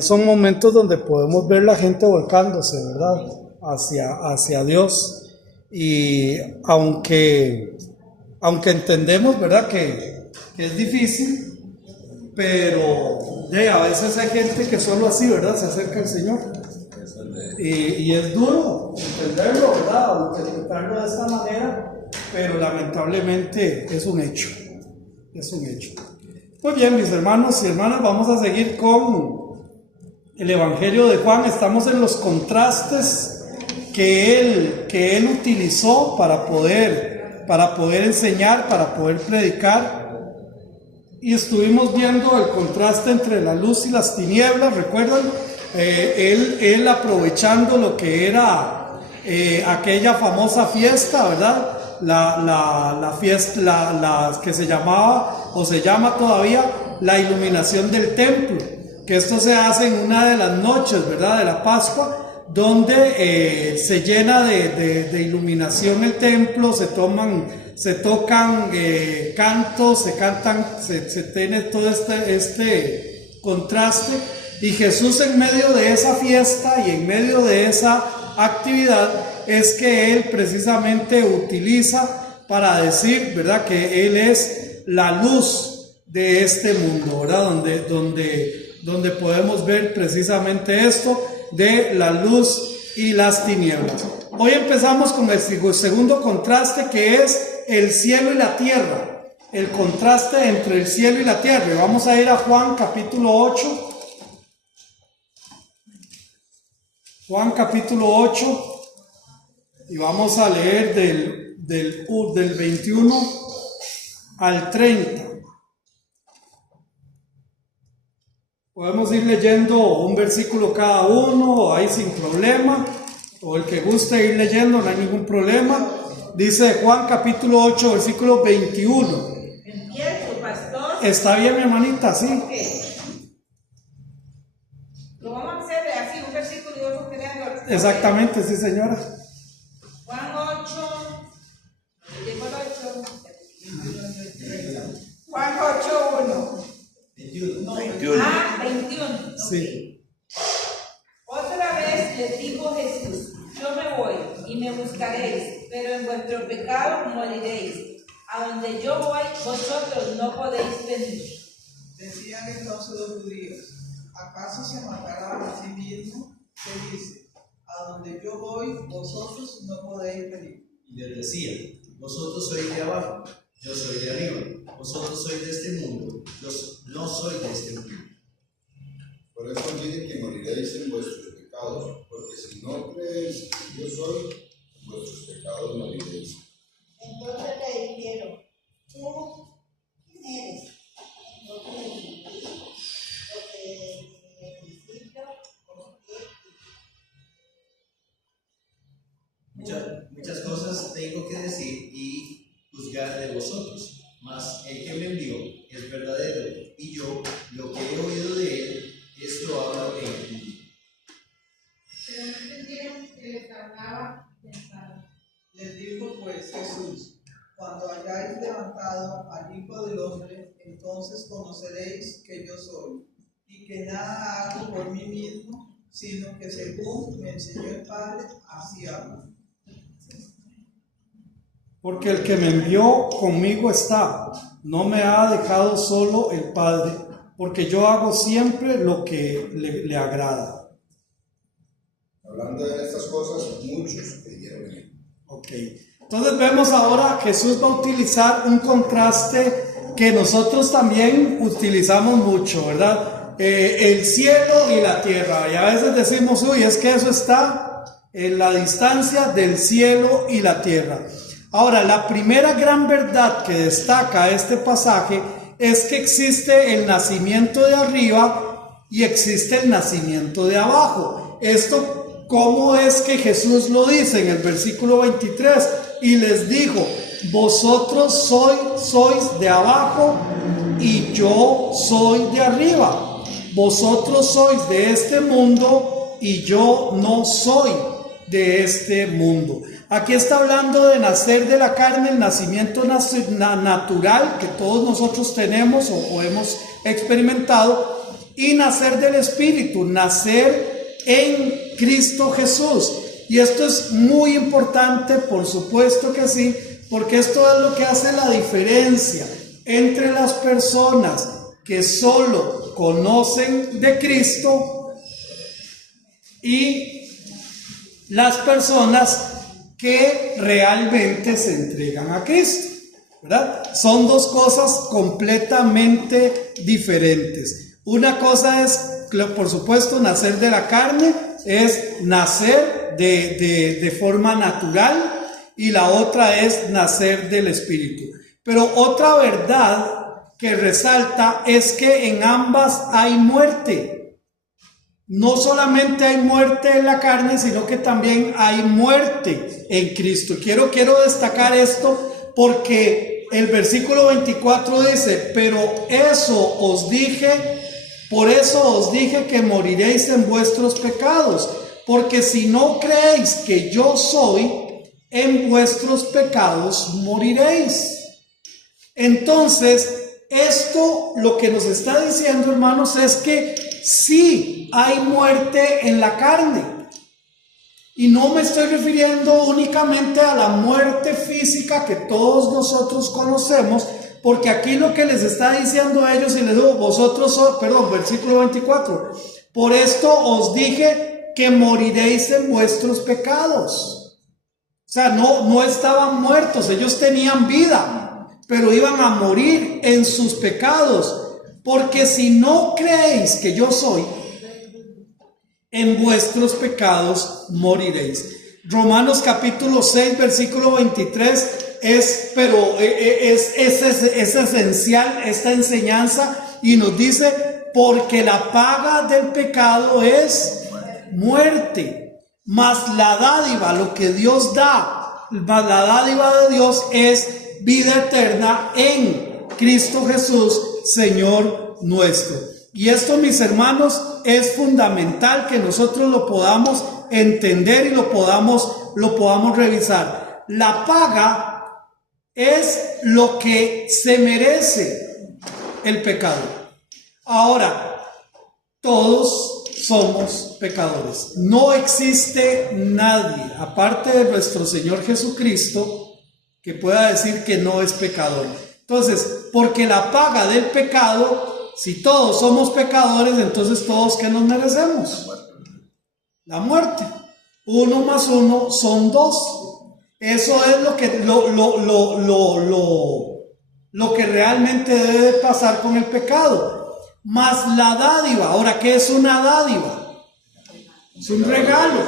Son momentos donde podemos ver la gente volcándose, ¿verdad? Hacia Dios. Y aunque entendemos, ¿verdad? Que es difícil, pero a veces hay gente que solo así, ¿verdad? Se acerca al Señor. Y es duro entenderlo, ¿verdad? O interpretarlo de esta manera, pero lamentablemente es un hecho. Es un hecho. Muy bien, mis hermanos y hermanas, vamos a seguir con el Evangelio de Juan. Estamos en los contrastes que él utilizó para poder enseñar, para poder predicar. Y estuvimos viendo el contraste entre la luz y las tinieblas, ¿recuerdan? Él aprovechando lo que era aquella famosa fiesta, ¿verdad? La fiesta, la que se llamaba, o se llama todavía, la iluminación del templo, que esto se hace en una de las noches, ¿verdad?, de la Pascua, donde se llena de iluminación el templo, se tocan cantos, se tiene todo este contraste, y Jesús en medio de esa fiesta y en medio de esa actividad es que Él precisamente utiliza para decir, ¿verdad?, que Él es la luz de este mundo, ¿verdad?, donde podemos ver precisamente esto de la luz y las tinieblas. Hoy empezamos con el segundo contraste, que es el cielo y la tierra, el contraste entre el cielo y la tierra. Y vamos a ir a Juan capítulo 8. Juan capítulo 8, y vamos a leer del 21 al 30. Podemos ir leyendo un versículo cada uno, ahí sin problema, o el que guste ir leyendo, no hay ningún problema. Dice Juan capítulo 8, versículo 21. Empiezo, pastor. ¿Está bien, mi hermanita? Sí. Okay. Lo vamos a hacer así, un versículo y otro creando. Exactamente, sí, señora. Juan 8, llegó el 8. Juan 8, 1. 21. Ah, 21. Sí. Otra vez les dijo Jesús: yo me voy y me buscaréis, pero en vuestro pecado moriréis. A donde yo voy, vosotros no podéis venir. Decían entonces los judíos: ¿acaso se matará a sí mismo? Se dice: a donde yo voy, vosotros no podéis venir. Y les decía: vosotros sois de abajo, yo soy de arriba. Vosotros sois de este mundo, yo no soy de este mundo. Por eso miren que moriréis en vuestros pecados, porque si no creéis que yo soy, en vuestros pecados moriréis. Entonces le dijeron: ¿tú quién eres? No te dijiste, porque en el principio Muchas cosas tengo que decir y juzgar de vosotros, mas el que me envió es verdadero, y yo lo que he oído de él, esto hablo en él. pero no entendieron que les hablaba pensado. Les dijo pues Jesús: cuando hayáis levantado al Hijo del Hombre, entonces conoceréis que yo soy, y que nada hago por mí mismo, sino que según me enseñó el Padre, así hablo. Porque el que me envió conmigo está, no me ha dejado solo el Padre, porque yo hago siempre lo que le agrada. Hablando de estas cosas, muchos creyeron en él. Ok, entonces vemos ahora Jesús va a utilizar un contraste que nosotros también utilizamos mucho, ¿verdad? El cielo y la tierra, y a veces decimos, uy, es que eso está en la distancia del cielo y la tierra. Ahora, la primera gran verdad que destaca este pasaje es que existe el nacimiento de arriba y existe el nacimiento de abajo. Esto, ¿cómo es que Jesús lo dice en el versículo 23? Y les dijo: vosotros sois de abajo y yo soy de arriba. Vosotros sois de este mundo y yo no soy de este mundo. Aquí está hablando de nacer de la carne, el nacimiento natural que todos nosotros tenemos o hemos experimentado, y nacer del Espíritu, nacer en Cristo Jesús. Y esto es muy importante, por supuesto que sí, porque esto es lo que hace la diferencia entre las personas que solo conocen de Cristo y las personas que realmente se entregan a Cristo, ¿verdad? Son dos cosas completamente diferentes. Una cosa es, por supuesto, nacer de la carne, es nacer de forma natural, y la otra es nacer del Espíritu. Pero otra verdad que resalta es que en ambas hay muerte. No solamente hay muerte en la carne, sino que también hay muerte en Cristo. Quiero destacar esto porque el versículo 24 dice: pero por eso os dije que moriréis en vuestros pecados, porque si no creéis que yo soy, en vuestros pecados moriréis. Entonces, esto lo que nos está diciendo, hermanos, es que sí hay muerte en la carne. Y no me estoy refiriendo únicamente a la muerte física que todos nosotros conocemos, porque aquí lo que les está diciendo a ellos, y les digo, versículo 24, por esto os dije que moriréis en vuestros pecados. O sea, no estaban muertos, ellos tenían vida, pero iban a morir en sus pecados, porque si no creéis que yo soy, en vuestros pecados moriréis. Romanos capítulo 6, versículo 23 es esencial esta enseñanza, y nos dice: porque la paga del pecado es muerte, mas la dádiva, lo que Dios da, mas la dádiva de Dios es vida eterna en Cristo Jesús, Señor nuestro. Y esto, mis hermanos, es fundamental que nosotros lo podamos entender y lo podamos revisar. La paga es lo que se merece el pecado. Ahora, todos somos pecadores. No existe nadie, aparte de nuestro Señor Jesucristo, que pueda decir que no es pecador. Entonces, porque la paga del pecado, si todos somos pecadores, entonces todos, ¿qué nos merecemos? La muerte. 1 más 1 son 2. Eso es lo que realmente debe pasar con el pecado. Más la dádiva. Ahora, ¿qué es una dádiva? Es un regalo.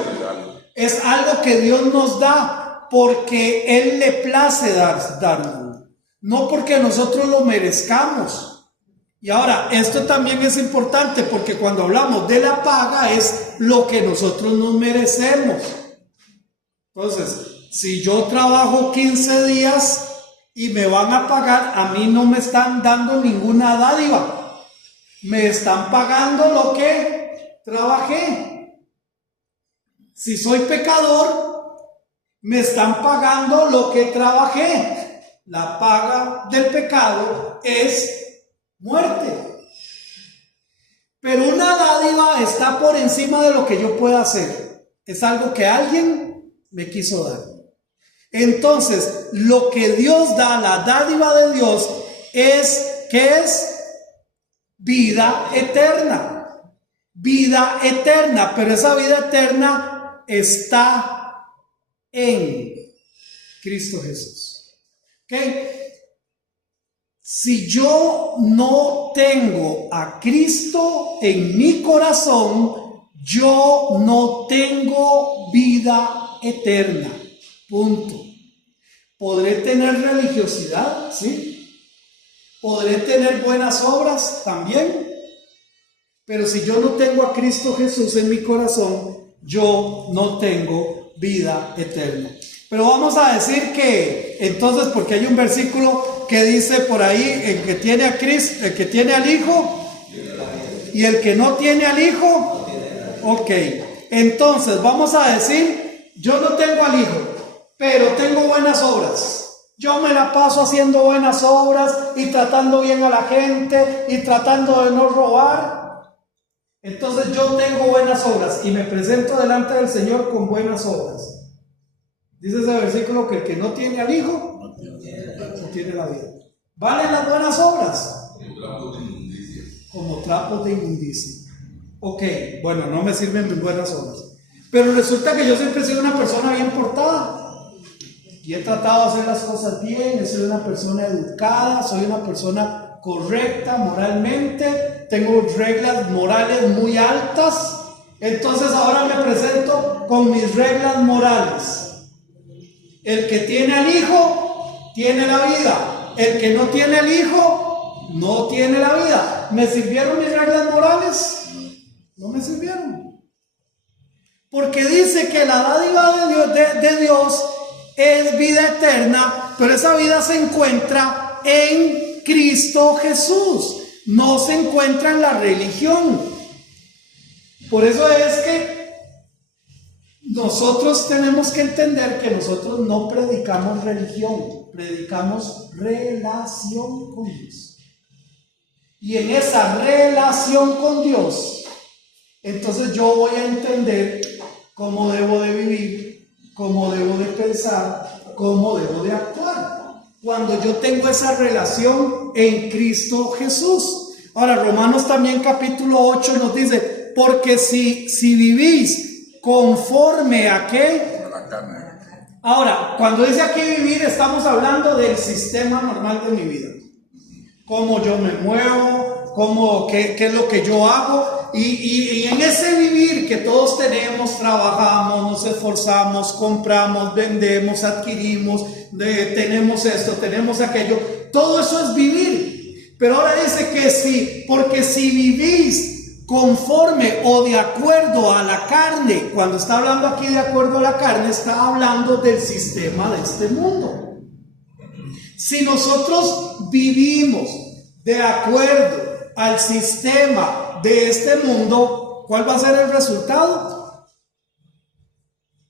Es algo que Dios nos da porque Él le place darnos, no porque nosotros lo merezcamos. Y ahora, esto también es importante porque cuando hablamos de la paga es lo que nosotros nos merecemos. Entonces, si yo trabajo 15 días y me van a pagar, a mí no me están dando ninguna dádiva. Me están pagando lo que trabajé. Si soy pecador, me están pagando lo que trabajé. La paga del pecado es muerte. Pero una dádiva está por encima de lo que yo pueda hacer. Es algo que alguien me quiso dar. Entonces, lo que Dios da, la dádiva de Dios, ¿qué es? Vida eterna. Vida eterna. Pero esa vida eterna está en Cristo Jesús. ¿Ok? Si yo no tengo a Cristo en mi corazón, yo no tengo vida eterna. Punto. ¿Podré tener religiosidad? Sí. ¿Podré tener buenas obras? También. Pero si yo no tengo a Cristo Jesús en mi corazón, yo no tengo vida eterna. Pero vamos a decir que, entonces, porque hay un versículo que dice por ahí: el que tiene a Cristo, el que tiene al Hijo, y el que no tiene al Hijo, ok. Entonces, vamos a decir, yo no tengo al Hijo, pero tengo buenas obras. Yo me la paso haciendo buenas obras y tratando bien a la gente y tratando de no robar. Entonces yo tengo buenas obras y me presento delante del Señor con buenas obras. Dice ese versículo que el que no tiene al Hijo no tiene la vida. ¿Valen las buenas obras? Como trapos de inmundicia. Ok, bueno, no me sirven mis buenas obras. Pero resulta que yo siempre he sido una persona bien portada. Y he tratado de hacer las cosas bien, soy una persona educada, soy una persona correcta moralmente, tengo reglas morales muy altas. Entonces ahora me presento con mis reglas morales. El que tiene al Hijo tiene la vida. El que no tiene al Hijo no tiene la vida. ¿Me sirvieron mis reglas morales? No me sirvieron. Porque dice que la dádiva de Dios es vida eterna, pero esa vida se encuentra en Cristo Jesús, no se encuentra en la religión. Por eso es que nosotros tenemos que entender que nosotros no predicamos religión, predicamos relación con Dios. Y en esa relación con Dios, entonces yo voy a entender cómo debo de vivir, cómo debo de pensar, cómo debo de actuar. Cuando yo tengo esa relación en Cristo Jesús. Ahora, Romanos también capítulo 8 nos dice, porque si vivís conforme a qué. Ahora, cuando dice aquí vivir, estamos hablando del sistema normal de mi vida. Cómo yo me muevo, qué es lo que yo hago. Y en ese vivir que todos tenemos, trabajamos, nos esforzamos, compramos, vendemos, adquirimos, tenemos esto, tenemos aquello, todo eso es vivir. Pero ahora dice que sí, porque si vivís conforme o de acuerdo a la carne, cuando está hablando aquí de acuerdo a la carne, está hablando del sistema de este mundo. Si nosotros vivimos de acuerdo al sistema de este mundo, ¿cuál va a ser el resultado?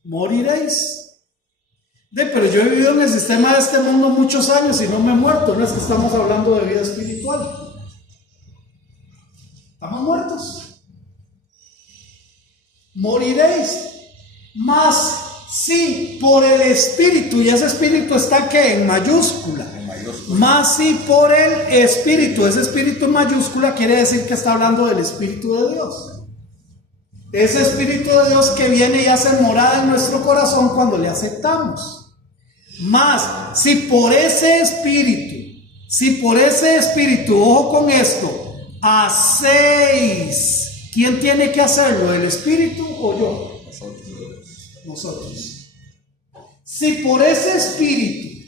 Moriréis. Pero yo he vivido en el sistema de este mundo muchos años y no me he muerto. No es que estamos hablando de vida espiritual. Estamos muertos. Moriréis. Mas si por el Espíritu, y ese Espíritu está ¿qué? En mayúscula. Más si por el Espíritu, ese Espíritu en mayúscula quiere decir que está hablando del Espíritu de Dios. Ese Espíritu de Dios que viene y hace morada en nuestro corazón cuando le aceptamos. Más si por ese Espíritu, ojo con esto, hacéis. ¿Quién tiene que hacerlo? ¿El Espíritu o yo? Nosotros. Si por ese Espíritu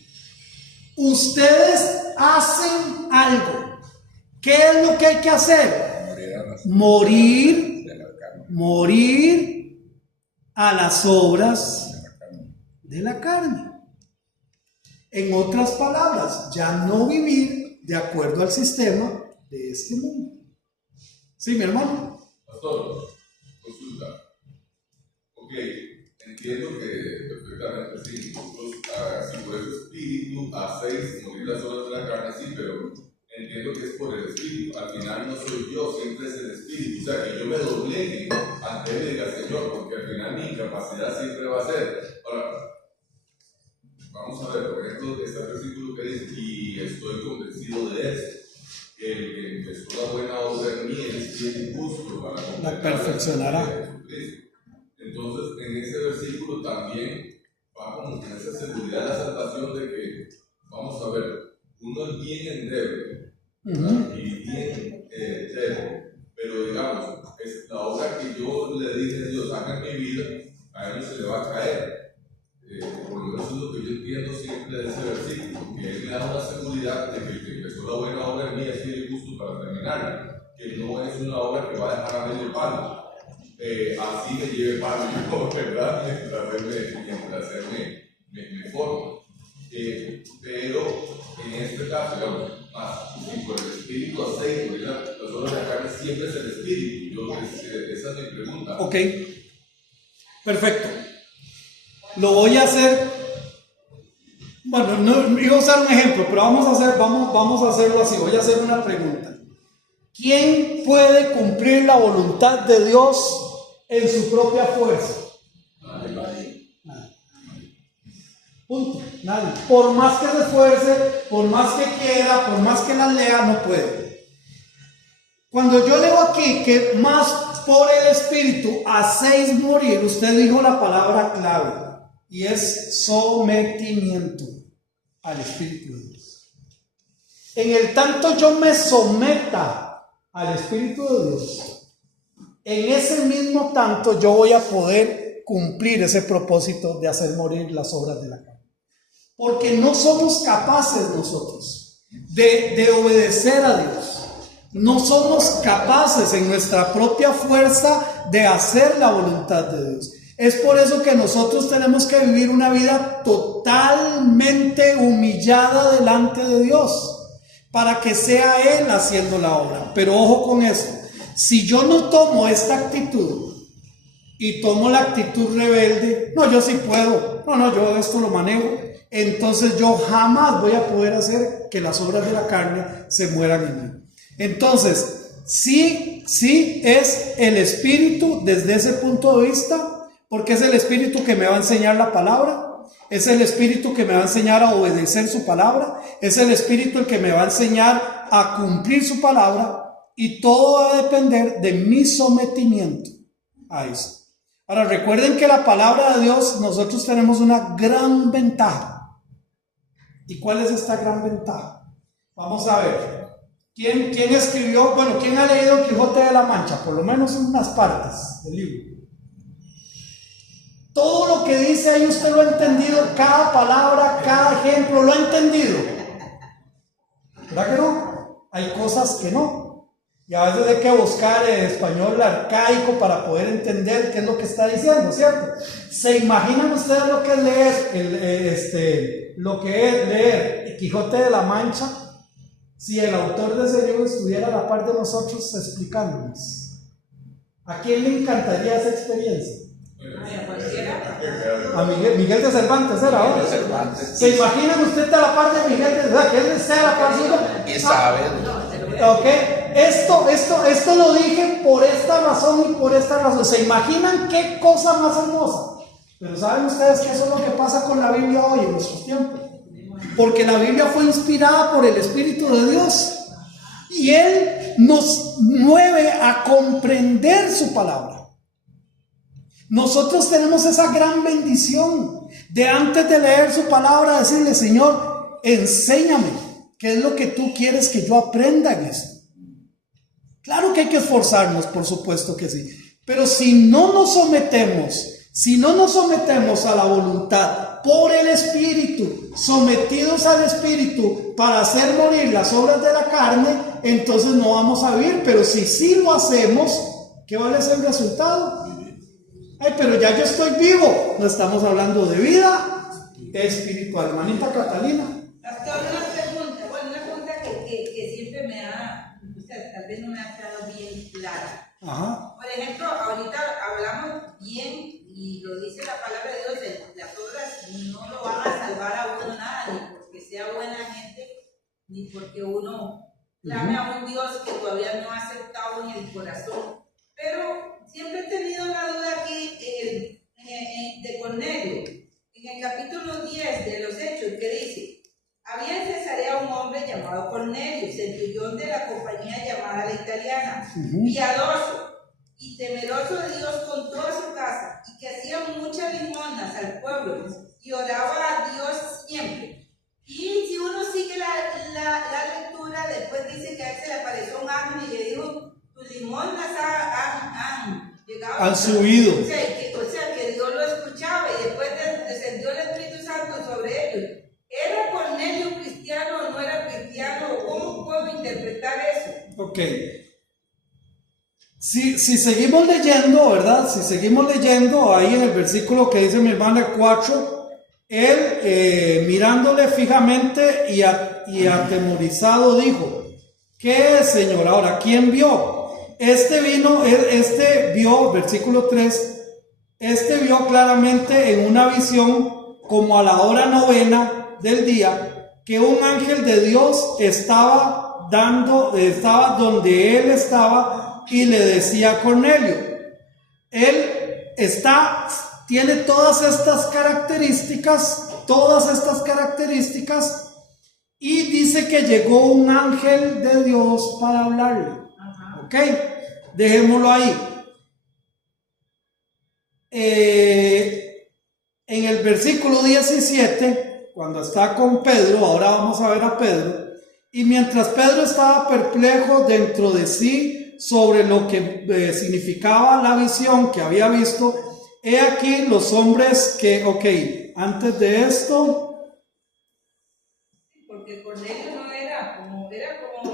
ustedes hacen algo, ¿qué es lo que hay que hacer? Morir a las obras de la carne. En otras palabras, ya no vivir de acuerdo al sistema de este mundo. ¿Sí, mi hermano? Pastor, consulta. Ok, entiendo que perfectamente sí. Si por ese espíritu hacéis morir las obras de la carne, sí, pero entiendo que es por el espíritu. Al final no soy yo, siempre es el espíritu. O sea, que yo me doblegue ante él y diga, Señor, porque al final mi incapacidad siempre va a ser. Ahora, vamos a ver, por ejemplo, este versículo que dice, y estoy convencido de esto. El que empezó la buena obra en mí, es bien justo para la perfeccionará. Entonces, en ese versículo también va como con esa seguridad de la salvación de que, vamos a ver, uno es bien endeble y bien débil, pero digamos, es la obra que yo le dije a Dios, haga en mi vida, a él no se le va a caer. Por lo menos es lo que yo entiendo siempre de ese versículo, que él me da una seguridad de que el que empezó la buena obra en mí es fiel y justo para terminarla, que no es una obra que va a dejar a medio palo. Así me lleve palo yo, ¿verdad? Mientras él me forma. Pero en este caso, digamos, si por el espíritu hacéis morir las obras de la carne, siempre es el espíritu. Esa es mi pregunta. Ok, perfecto. Lo voy a hacer. Bueno, no iba a usar un ejemplo, pero vamos a hacerlo así. Voy a hacer una pregunta. ¿Quién puede cumplir la voluntad de Dios en su propia fuerza? Nadie. Punto. Nadie. Por más que se esfuerce, por más que quiera, por más que las lea, no puede. Cuando yo leo aquí que más por el Espíritu hacéis morir, usted dijo la palabra clave y es sometimiento al Espíritu de Dios. En el tanto yo me someta al Espíritu de Dios, en ese mismo tanto yo voy a poder cumplir ese propósito de hacer morir las obras de la carne. Porque no somos capaces nosotros de obedecer a Dios. No somos capaces en nuestra propia fuerza de hacer la voluntad de Dios. Es por eso que nosotros tenemos que vivir una vida totalmente humillada delante de Dios, para que sea Él haciendo la obra. Pero ojo con eso, si yo no tomo esta actitud y tomo la actitud rebelde, no, yo sí puedo, no, yo esto lo manejo, entonces yo jamás voy a poder hacer que las obras de la carne se mueran en mí. Entonces, sí es el Espíritu desde ese punto de vista, porque es el Espíritu que me va a enseñar la palabra, es el Espíritu que me va a enseñar a obedecer su palabra, es el Espíritu el que me va a enseñar a cumplir su palabra, y todo va a depender de mi sometimiento a eso. Ahora recuerden que la palabra de Dios, nosotros tenemos una gran ventaja. ¿Y cuál es esta gran ventaja? Vamos a ver. ¿Quién escribió? Bueno, ¿quién ha leído Quijote de la Mancha? Por lo menos unas partes del libro. Todo lo que dice ahí usted lo ha entendido, cada palabra, cada ejemplo, lo ha entendido. ¿Verdad que no? Hay cosas que no. Y a veces hay que buscar el español arcaico para poder entender qué es lo que está diciendo, ¿cierto? ¿Se imaginan ustedes lo que es leer Quijote de la Mancha si el autor de ese libro estuviera a la par de nosotros explicándonos? ¿A quién le encantaría esa experiencia? A Miguel de Cervantes era ahora. ¿Se imaginan ustedes a la par de Miguel de Cervantes? Que él esté a la par suya. Y sabe. Ok, esto lo dije por esta razón y por esta razón. ¿Se imaginan qué cosa más hermosa? Pero saben ustedes que eso es lo que pasa con la Biblia hoy en nuestros tiempos. Porque la Biblia fue inspirada por el Espíritu de Dios y Él nos mueve a comprender su palabra. Nosotros tenemos esa gran bendición de antes de leer su palabra decirle: Señor, enséñame qué es lo que tú quieres que yo aprenda en esto. Claro que hay que esforzarnos, por supuesto que sí, pero si no nos sometemos a la voluntad por el Espíritu, sometidos al Espíritu para hacer morir las obras de la carne, entonces no vamos a vivir. Pero si sí lo hacemos, ¿qué va a ser el resultado? Ay, pero ya yo estoy vivo. No estamos hablando de vida espiritual. Hermanita Catalina. Pastor, una pregunta que siempre me da, o sea, tal vez no me ha quedado bien clara. Ajá. Por ejemplo, ahorita hablamos bien y lo dice la palabra de Dios, las obras no lo van a salvar a uno nada, ni porque sea buena gente, ni porque uno clame a un Dios que todavía no ha aceptado en el corazón. Pero siempre he tenido la duda aquí de Cornelio, en el capítulo 10 de los Hechos, que dice: había en Cesarea un hombre llamado Cornelio, centurión de la compañía llamada la Italiana, piadoso y temeroso de Dios con toda su casa, y que hacía muchas limosnas al pueblo y oraba a Dios siempre. Y si uno sigue la lectura, después dice que a él se le apareció un ángel y le dijo: tus limosnas han llegado, han subido. O sea, que Dios lo escuchaba, y después descendió el Espíritu Santo sobre ellos. ¿Era Cornelio cristiano o no era cristiano? ¿Cómo puedo interpretar eso? Ok. Si seguimos leyendo, ¿verdad? Si seguimos leyendo ahí en el versículo que dice mi hermana 4, él mirándole fijamente y atemorizado dijo: ¿qué es, Señor? Ahora, ¿quién vio? Este vio, versículo 3, vio claramente en una visión, como a la hora 9 del día, que un ángel de Dios estaba estaba donde él estaba y le decía a Cornelio, él tiene todas estas características, y dice que llegó un ángel de Dios para hablarle. Ok, dejémoslo ahí. En el versículo 17, cuando está con Pedro, ahora vamos a ver a Pedro, y mientras Pedro estaba perplejo dentro de sí sobre lo que significaba la visión que había visto, he aquí los hombres que, antes de esto, porque Cornelio no era como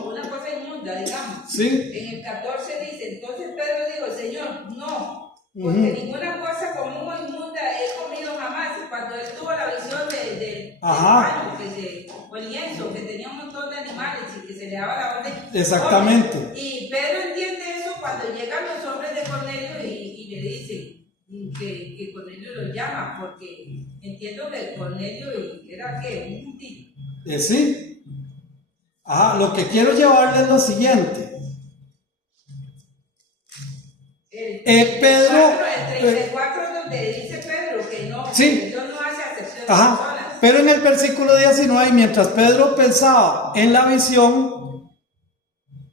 una cosa inmunda, digamos. ¿sí? En el 14 dice, entonces Pedro dijo, Señor, no, porque ninguna cosa común o inmunda he comido jamás. Cuando él tuvo la visión del baño, o el lienzo, que tenía un montón de animales y que se le daba la orden. Exactamente. Y Pedro entiende eso cuando llegan los hombres de Cornelio y le dicen que Cornelio lo llama, porque entiendo que Cornelio era ¿qué? Un tipo. Sí. Lo que quiero llevarle es lo siguiente. Pedro. El 34 es donde dice Pedro que no, sí. que Dios no hace acepción de personas. Pero en el versículo 19, mientras Pedro pensaba en la visión,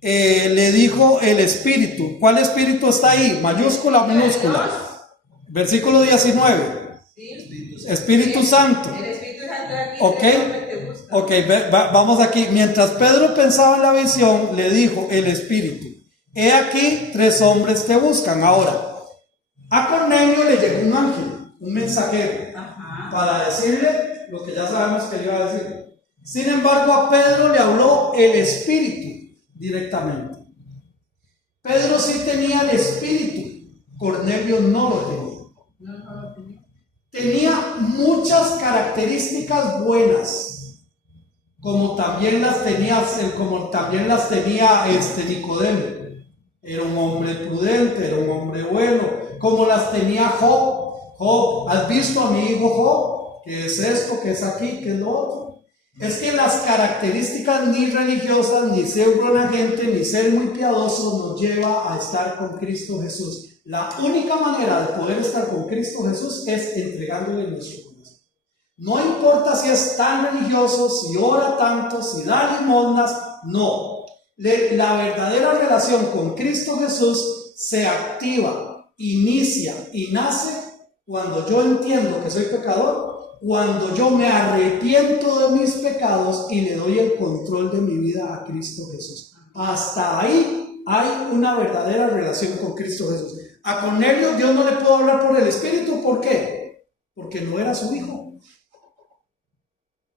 le dijo el Espíritu. ¿Cuál Espíritu está ahí? ¿Mayúscula o minúscula? Versículo 19. Sí. Espíritu Santo. El Espíritu Santo aquí. Ok, vamos aquí. Mientras Pedro pensaba en la visión, le dijo el Espíritu: he aquí 3 hombres te buscan. Ahora, a Cornelio le llegó un ángel, un mensajero, para decirle lo que ya sabemos que le iba a decir. Sin embargo, a Pedro le habló el Espíritu directamente. Pedro sí tenía el Espíritu, Cornelio no lo tenía. Tenía muchas características buenas, como también las tenía Nicodemo. Era un hombre prudente, era un hombre bueno, como las tenía Job. ¿Has visto a mi hijo Job? ¿Qué es esto? ¿Qué es aquí? ¿Qué es lo otro? Es que las características ni religiosas, ni ser buena gente, ni ser muy piadoso nos lleva a estar con Cristo Jesús. La única manera de poder estar con Cristo Jesús es entregándole nuestro corazón. No importa si es tan religioso, si ora tanto, si da limosnas, no. La verdadera relación con Cristo Jesús se activa, inicia y nace cuando yo entiendo que soy pecador, cuando yo me arrepiento de mis pecados y le doy el control de mi vida a Cristo Jesús. Hasta ahí hay una verdadera relación con Cristo Jesús. A Cornelio Dios no le pudo hablar por el Espíritu. ¿Por qué? Porque no era su hijo.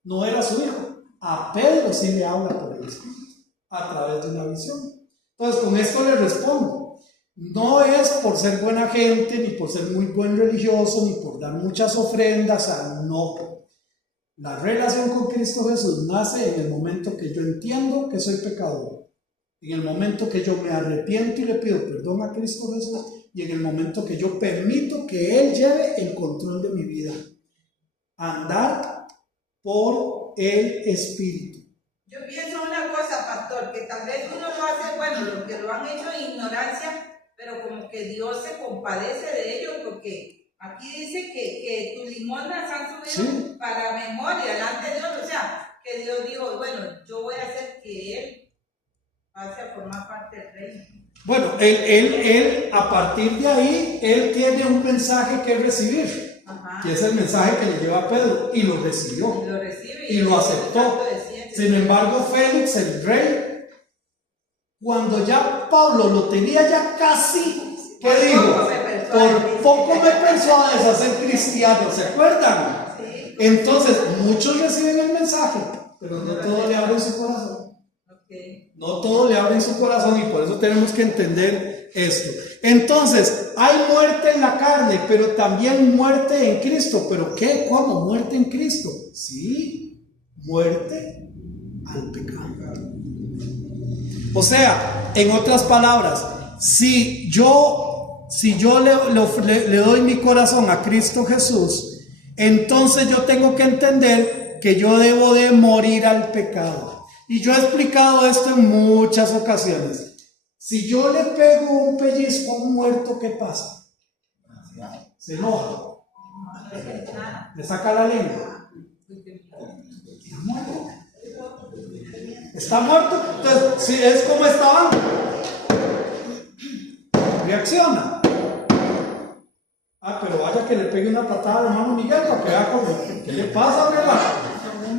No era su hijo. A Pedro sí le habla por el Espíritu, a través de una visión. Entonces, con esto le respondo: no es por ser buena gente, ni por ser muy buen religioso, ni por dar muchas ofrendas, no. La relación con Cristo Jesús nace en el momento que yo entiendo que soy pecador, en el momento que yo me arrepiento y le pido perdón a Cristo Jesús, y en el momento que yo permito que Él lleve el control de mi vida. Andar por el Espíritu. Yo pienso una cosa, pastor, que tal vez uno lo hace, bueno, los que lo han hecho en ignorancia, pero como que Dios se compadece de ellos, porque aquí dice que tus limosnas han subido para memoria delante de Dios. O sea, que Dios dijo, bueno, yo voy a hacer que Él pase a formar parte del reino. Bueno, él a partir de ahí, él tiene un mensaje que recibir, que es el mensaje que le lleva a Pedro, y lo recibió, y lo aceptó. Sin embargo, Félix, el rey, cuando ya Pablo lo tenía ya casi, ¿qué dijo? Por poco me persuades a ser cristiano, ¿se acuerdan? Sí. Entonces, muchos reciben el mensaje, pero no todos le abren su corazón. No todos le abren su corazón, y por eso tenemos que entender esto. Entonces, hay muerte en la carne, pero también muerte en Cristo. ¿Pero qué? ¿Cómo? ¿Muerte en Cristo? Sí, muerte al pecado. O sea, en otras palabras, si yo le doy mi corazón a Cristo Jesús, entonces yo tengo que entender que yo debo de morir al pecado. Y yo he explicado esto en muchas ocasiones. Si yo le pego un pellizco a un muerto, ¿qué pasa? Se enoja. Le saca la lengua. Está muerto. Está muerto. Entonces, si es como estaba, reacciona. Ah, pero vaya que le pegue una patada al hermano Miguel para que vea cómo. ¿Qué le pasa, mi hermano?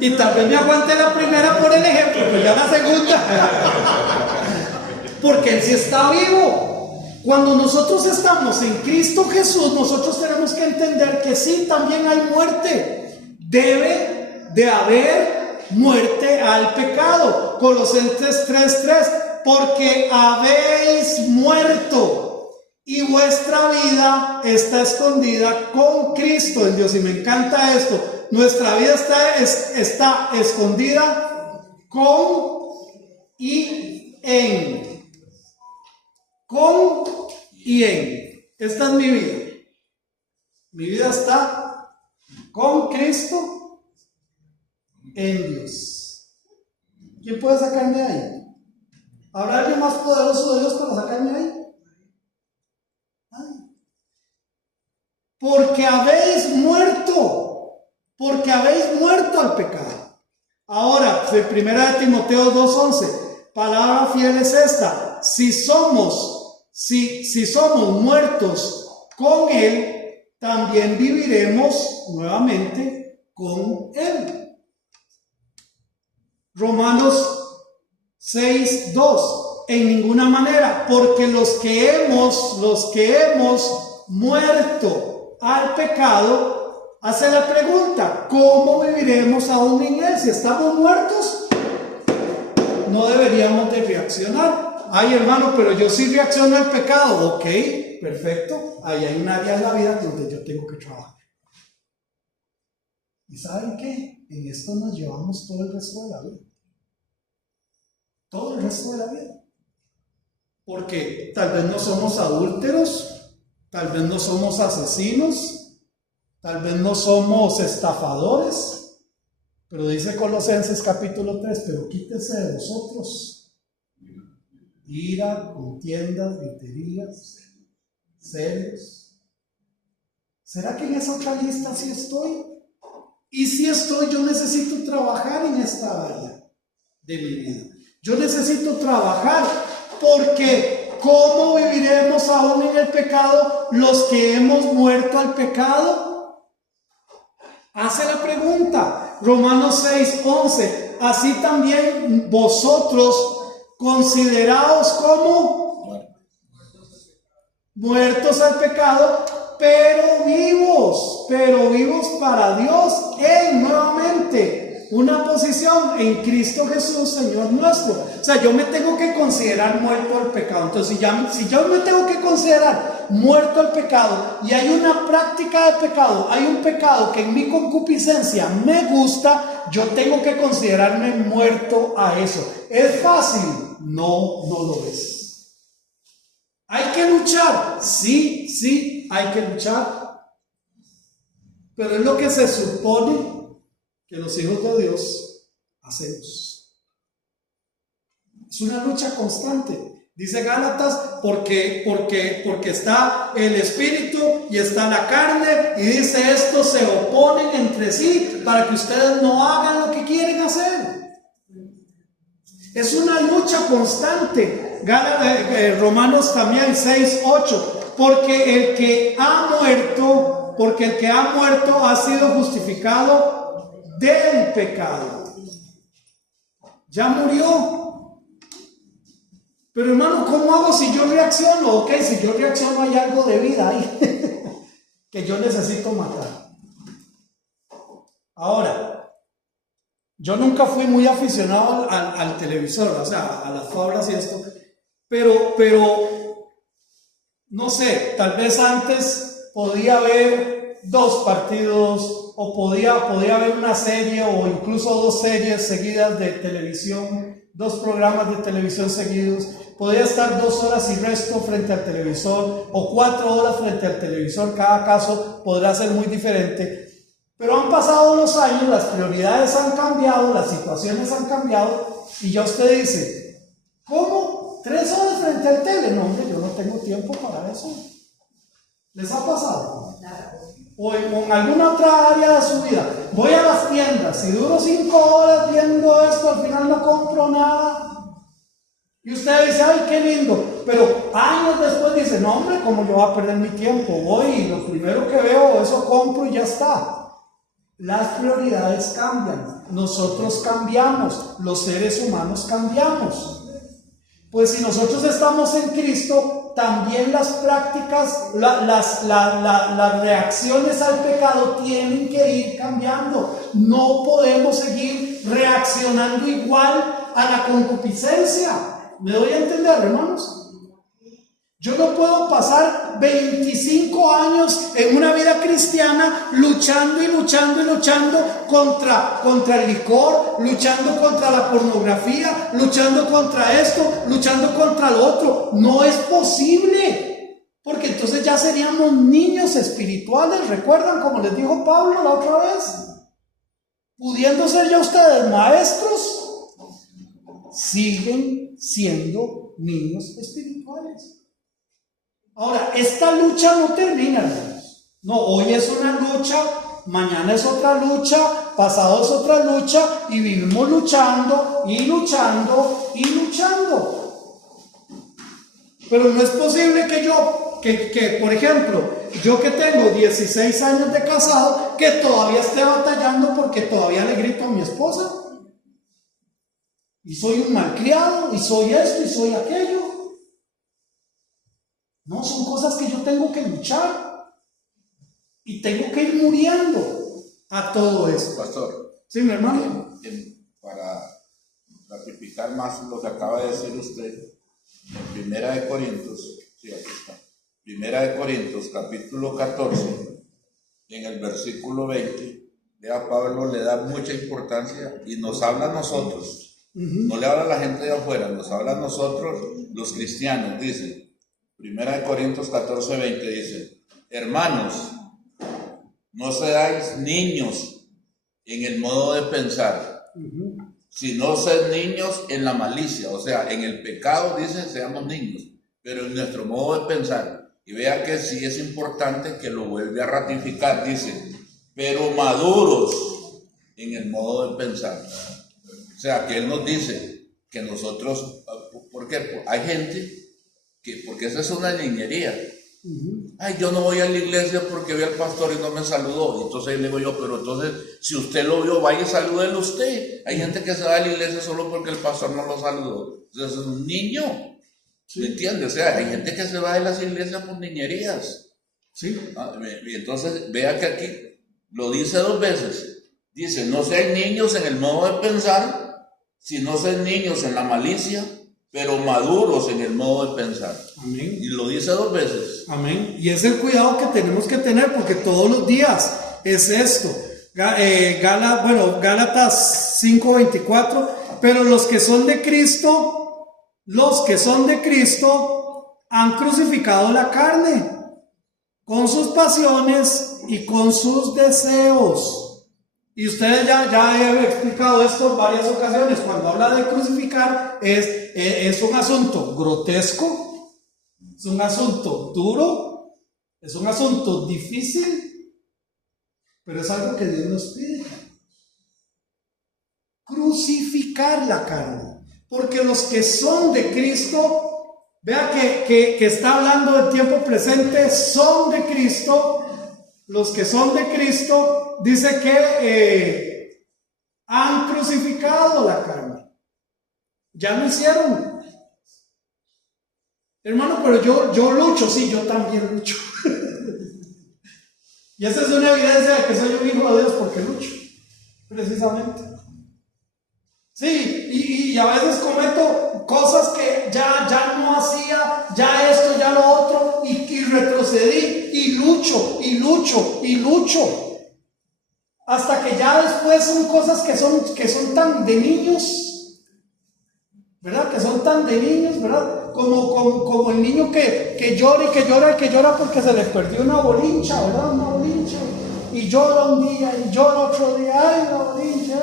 Y tal vez me aguante la primera por el ejemplo, pero ya la segunda. Porque Él sí está vivo. Cuando nosotros estamos en Cristo Jesús, nosotros tenemos que entender que sí, también hay muerte. Debe de haber muerte al pecado. Colosenses 3:3, porque habéis muerto y vuestra vida está escondida con Cristo en Dios. Y me encanta esto. Nuestra vida está escondida con y en. Con y en. Esta es mi vida. Mi vida está con Cristo en Dios. ¿Quién puede sacarme de ahí? ¿Habrá alguien más poderoso de Dios para sacarme de ahí? Porque habéis muerto al pecado. Ahora, de 1 Timoteo 2:11, palabra fiel es esta: si somos muertos con Él, también viviremos nuevamente con Él. Romanos 6:2, en ninguna manera, porque los que hemos muerto al pecado, hace la pregunta: ¿cómo viviremos aún en Él? Si estamos muertos, no deberíamos de reaccionar. Ay, hermano, pero yo sí reacciono al pecado. Ok, perfecto. Ahí hay un área en la vida donde yo tengo que trabajar. ¿Y saben qué? En esto nos llevamos todo el resto de la vida. Todo el resto de la vida. Porque tal vez no somos adúlteros, tal vez no somos asesinos, tal vez no somos estafadores, pero dice Colosenses capítulo 3, pero quítese de vosotros ira, contiendas, griterías, celos. ¿Será que en esa otra lista sí estoy? Y si estoy, yo necesito trabajar en esta área de mi vida. Yo necesito trabajar, porque ¿cómo viviremos aún en el pecado los que hemos muerto al pecado? Hace la pregunta. Romanos 6:11, así también vosotros consideraos como muertos al pecado, pero vivos para Dios en nuevamente una posición en Cristo Jesús, Señor nuestro. O sea, yo me tengo que considerar muerto al pecado. Entonces, si yo me tengo que considerar muerto al pecado y hay una práctica de pecado, hay un pecado que en mi concupiscencia me gusta, yo tengo que considerarme muerto a eso. ¿Es fácil? No lo es. ¿Hay que luchar? Sí, hay que luchar. Pero es lo que se supone que los hijos de Dios hacemos. Es una lucha constante. Dice Gálatas, porque está el espíritu y está la carne, y dice estos se oponen entre sí para que ustedes no hagan lo que quieren hacer. Es una lucha constante. Romanos también 6:8, porque el que ha muerto ha sido justificado del pecado. Ya murió. Pero hermano, ¿cómo hago si yo reacciono? Ok, si yo reacciono hay algo de vida ahí que yo necesito matar. Ahora, yo nunca fui muy aficionado al televisor, o sea, a las fabras y esto, pero no sé, tal vez antes podía ver 2 partidos o podía ver una serie o incluso 2 series seguidas de televisión, 2 programas de televisión seguidos. Podía estar 2 horas y resto frente al televisor o 4 horas frente al televisor. Cada caso podrá ser muy diferente. Pero han pasado los años, las prioridades han cambiado, las situaciones han cambiado y ya usted dice, ¿cómo? 3 horas frente al tele. No, hombre, yo no tengo tiempo para eso. ¿Les ha pasado? O en alguna otra área de su vida. Voy a las tiendas, si duro 5 horas viendo esto, al final no compro nada. Y usted dice, ay, qué lindo. Pero años después dice, no, hombre, ¿cómo yo voy a perder mi tiempo? Voy y lo primero que veo, eso compro y ya está. Las prioridades cambian. Nosotros cambiamos. Los seres humanos cambiamos. Pues si nosotros estamos en Cristo, también las prácticas, las reacciones al pecado tienen que ir cambiando. No podemos seguir reaccionando igual a la concupiscencia. ¿Me doy a entender, hermanos? Yo no puedo pasar 25 años en una vida cristiana luchando y luchando y luchando contra el licor, luchando contra la pornografía, luchando contra esto, luchando contra lo otro. No es posible, porque entonces ya seríamos niños espirituales. ¿Recuerdan como les dijo Pablo la otra vez? Pudiendo ser ya ustedes maestros, siguen siendo niños espirituales. Ahora, esta lucha no termina, hermanos. No, hoy es una lucha, mañana es otra lucha, pasado es otra lucha, y vivimos luchando, y luchando, y luchando. Pero no es posible que por ejemplo, yo que tengo 16 años de casado, que todavía esté batallando porque todavía le grito a mi esposa. Y soy un malcriado, y soy esto, y soy aquello. No, son cosas que yo tengo que luchar y tengo que ir muriendo a todo eso. Pastor, sí, mi hermano. Para ratificar más lo que acaba de decir usted, en Primera de Corintios, sí, aquí está, Primera de Corintios, capítulo 14, en el versículo 20, vea, Pablo le da mucha importancia y nos habla a nosotros, no le habla a la gente de afuera, nos habla a nosotros, los cristianos, dice. Primera de Corintios 14, 20 dice, hermanos, no seáis niños en el modo de pensar, sino sed niños en la malicia. O sea, en el pecado dice seamos niños, pero en nuestro modo de pensar. Y vea que sí es importante que lo vuelve a ratificar, dice, pero maduros en el modo de pensar. O sea, que él nos dice que nosotros, porque hay gente porque esa es una niñería. Ay, yo no voy a la iglesia porque vi al pastor y no me saludó. Entonces le digo yo, pero entonces, si usted lo vio, vaya y salúdelo usted. Hay gente que se va a la iglesia solo porque el pastor no lo saludó. Entonces es un niño. ¿Me entiende? O sea, hay gente que se va de las iglesias por niñerías. Sí. Y entonces, vea que aquí lo dice 2 veces. Dice, no sean niños en el modo de pensar, sino sean niños en la malicia, pero maduros en el modo de pensar. Amén. Y lo dice 2 veces. Amén. Y es el cuidado que tenemos que tener, porque todos los días es esto. Gálatas 5:24. Pero los que son de Cristo han crucificado la carne con sus pasiones y con sus deseos. Y ustedes ya he explicado esto en varias ocasiones. Cuando habla de crucificar es un asunto grotesco, es un asunto duro, es un asunto difícil, pero es algo que Dios nos pide. Crucificar la carne. Porque los que son de Cristo, vea que está hablando del tiempo presente, son de Cristo. Los que son de Cristo, dice que han crucificado la carne. Ya lo hicieron. Hermano, pero yo lucho, sí, yo también lucho. Y esa es una evidencia de que soy un hijo de Dios porque lucho, precisamente. Sí, y a veces cometo cosas que ya no hacía, ya esto, ya lo otro, y retrocedí, y lucho, hasta que ya después son cosas que son tan de niños, ¿verdad? Que son tan de niños, ¿verdad? Como el niño que llora y que llora porque se le perdió una bolincha, ¿verdad? Una bolincha, y llora un día, y llora otro día, ay, la bolincha.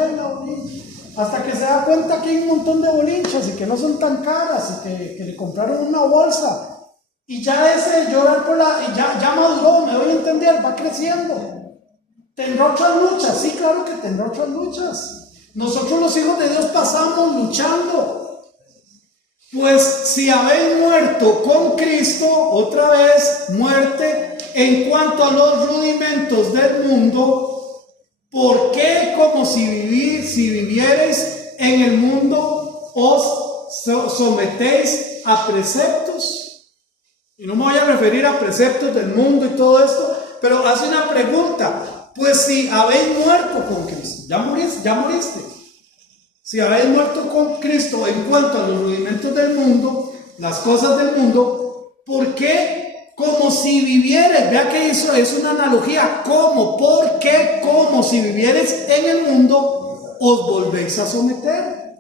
hasta que se da cuenta que hay un montón de bolichas y que no son tan caras y que le compraron una bolsa. Y ya ese llorar por ya maduró, me doy a entender, va creciendo. ¿Tendrá otras luchas? Sí, claro que tendrá otras luchas. Nosotros los hijos de Dios pasamos luchando. Pues si habéis muerto con Cristo, otra vez muerte en cuanto a los rudimentos del mundo, ¿por qué como si vivierais en el mundo os sometéis a preceptos? Y no me voy a referir a preceptos del mundo y todo esto, pero hace una pregunta. Pues si habéis muerto con Cristo, ya moriste. Si habéis muerto con Cristo en cuanto a los rudimentos del mundo, las cosas del mundo, ¿por qué como si vivierais? Vea que eso es una analogía. ¿Cómo? ¿Por qué como si vivierais en el mundo os volvéis a someter?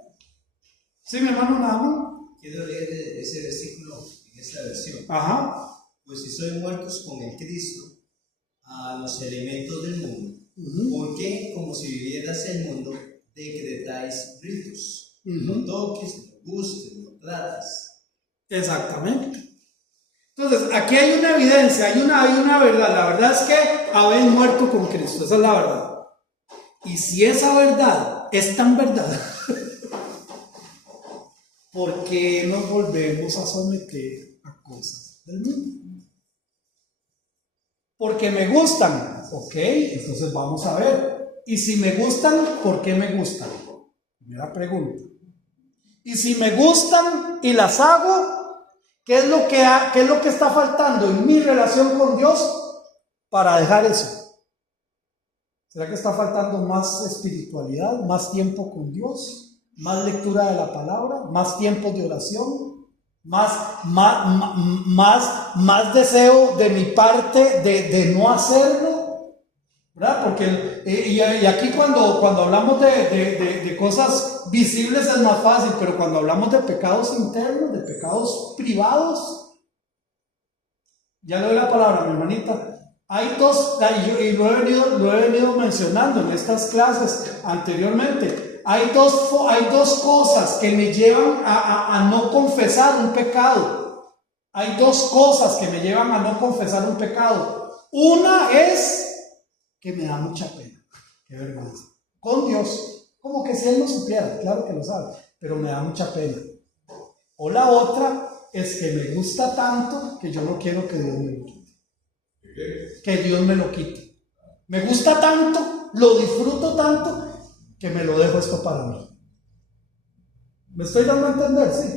¿Sí, mi hermano Nahum? Quiero leer ese versículo en esta versión. Ajá. Pues si sois muertos con el Cristo a los elementos del mundo, ¿por qué como si vivieras el mundo decretáis ritos? No toques, no gustes, no tratas. Exactamente. Entonces, aquí hay una evidencia, hay una verdad. La verdad es que habéis muerto con Cristo, esa es la verdad. Y si esa verdad es tan verdad, ¿por qué nos volvemos a someter a cosas del mundo? Porque me gustan, ok, entonces vamos a ver. Y si me gustan, ¿por qué me gustan? Primera pregunta. Y si me gustan y las hago, ¿qué es lo que está faltando en mi relación con Dios para dejar eso? ¿Será que está faltando más espiritualidad, más tiempo con Dios, más lectura de la palabra, más tiempo de oración? Más deseo de mi parte de no hacerlo, ¿verdad? Porque y aquí cuando hablamos de cosas visibles es más fácil, pero cuando hablamos de pecados internos, de pecados privados, ya le doy la palabra, mi hermanita. Hay dos, y lo he venido mencionando en estas clases anteriormente. Hay dos cosas que me llevan a no confesar un pecado. Hay dos cosas que me llevan a no confesar un pecado. Una es que me da mucha pena. Qué vergüenza. Con Dios. Como que si Él lo supiera, claro que lo sabe, pero me da mucha pena. O la otra es que me gusta tanto que yo no quiero que Dios me lo quite. Que Dios me lo quite. Me gusta tanto, lo disfruto tanto, que me lo dejo esto para mí. ¿Me estoy dando a entender? Sí.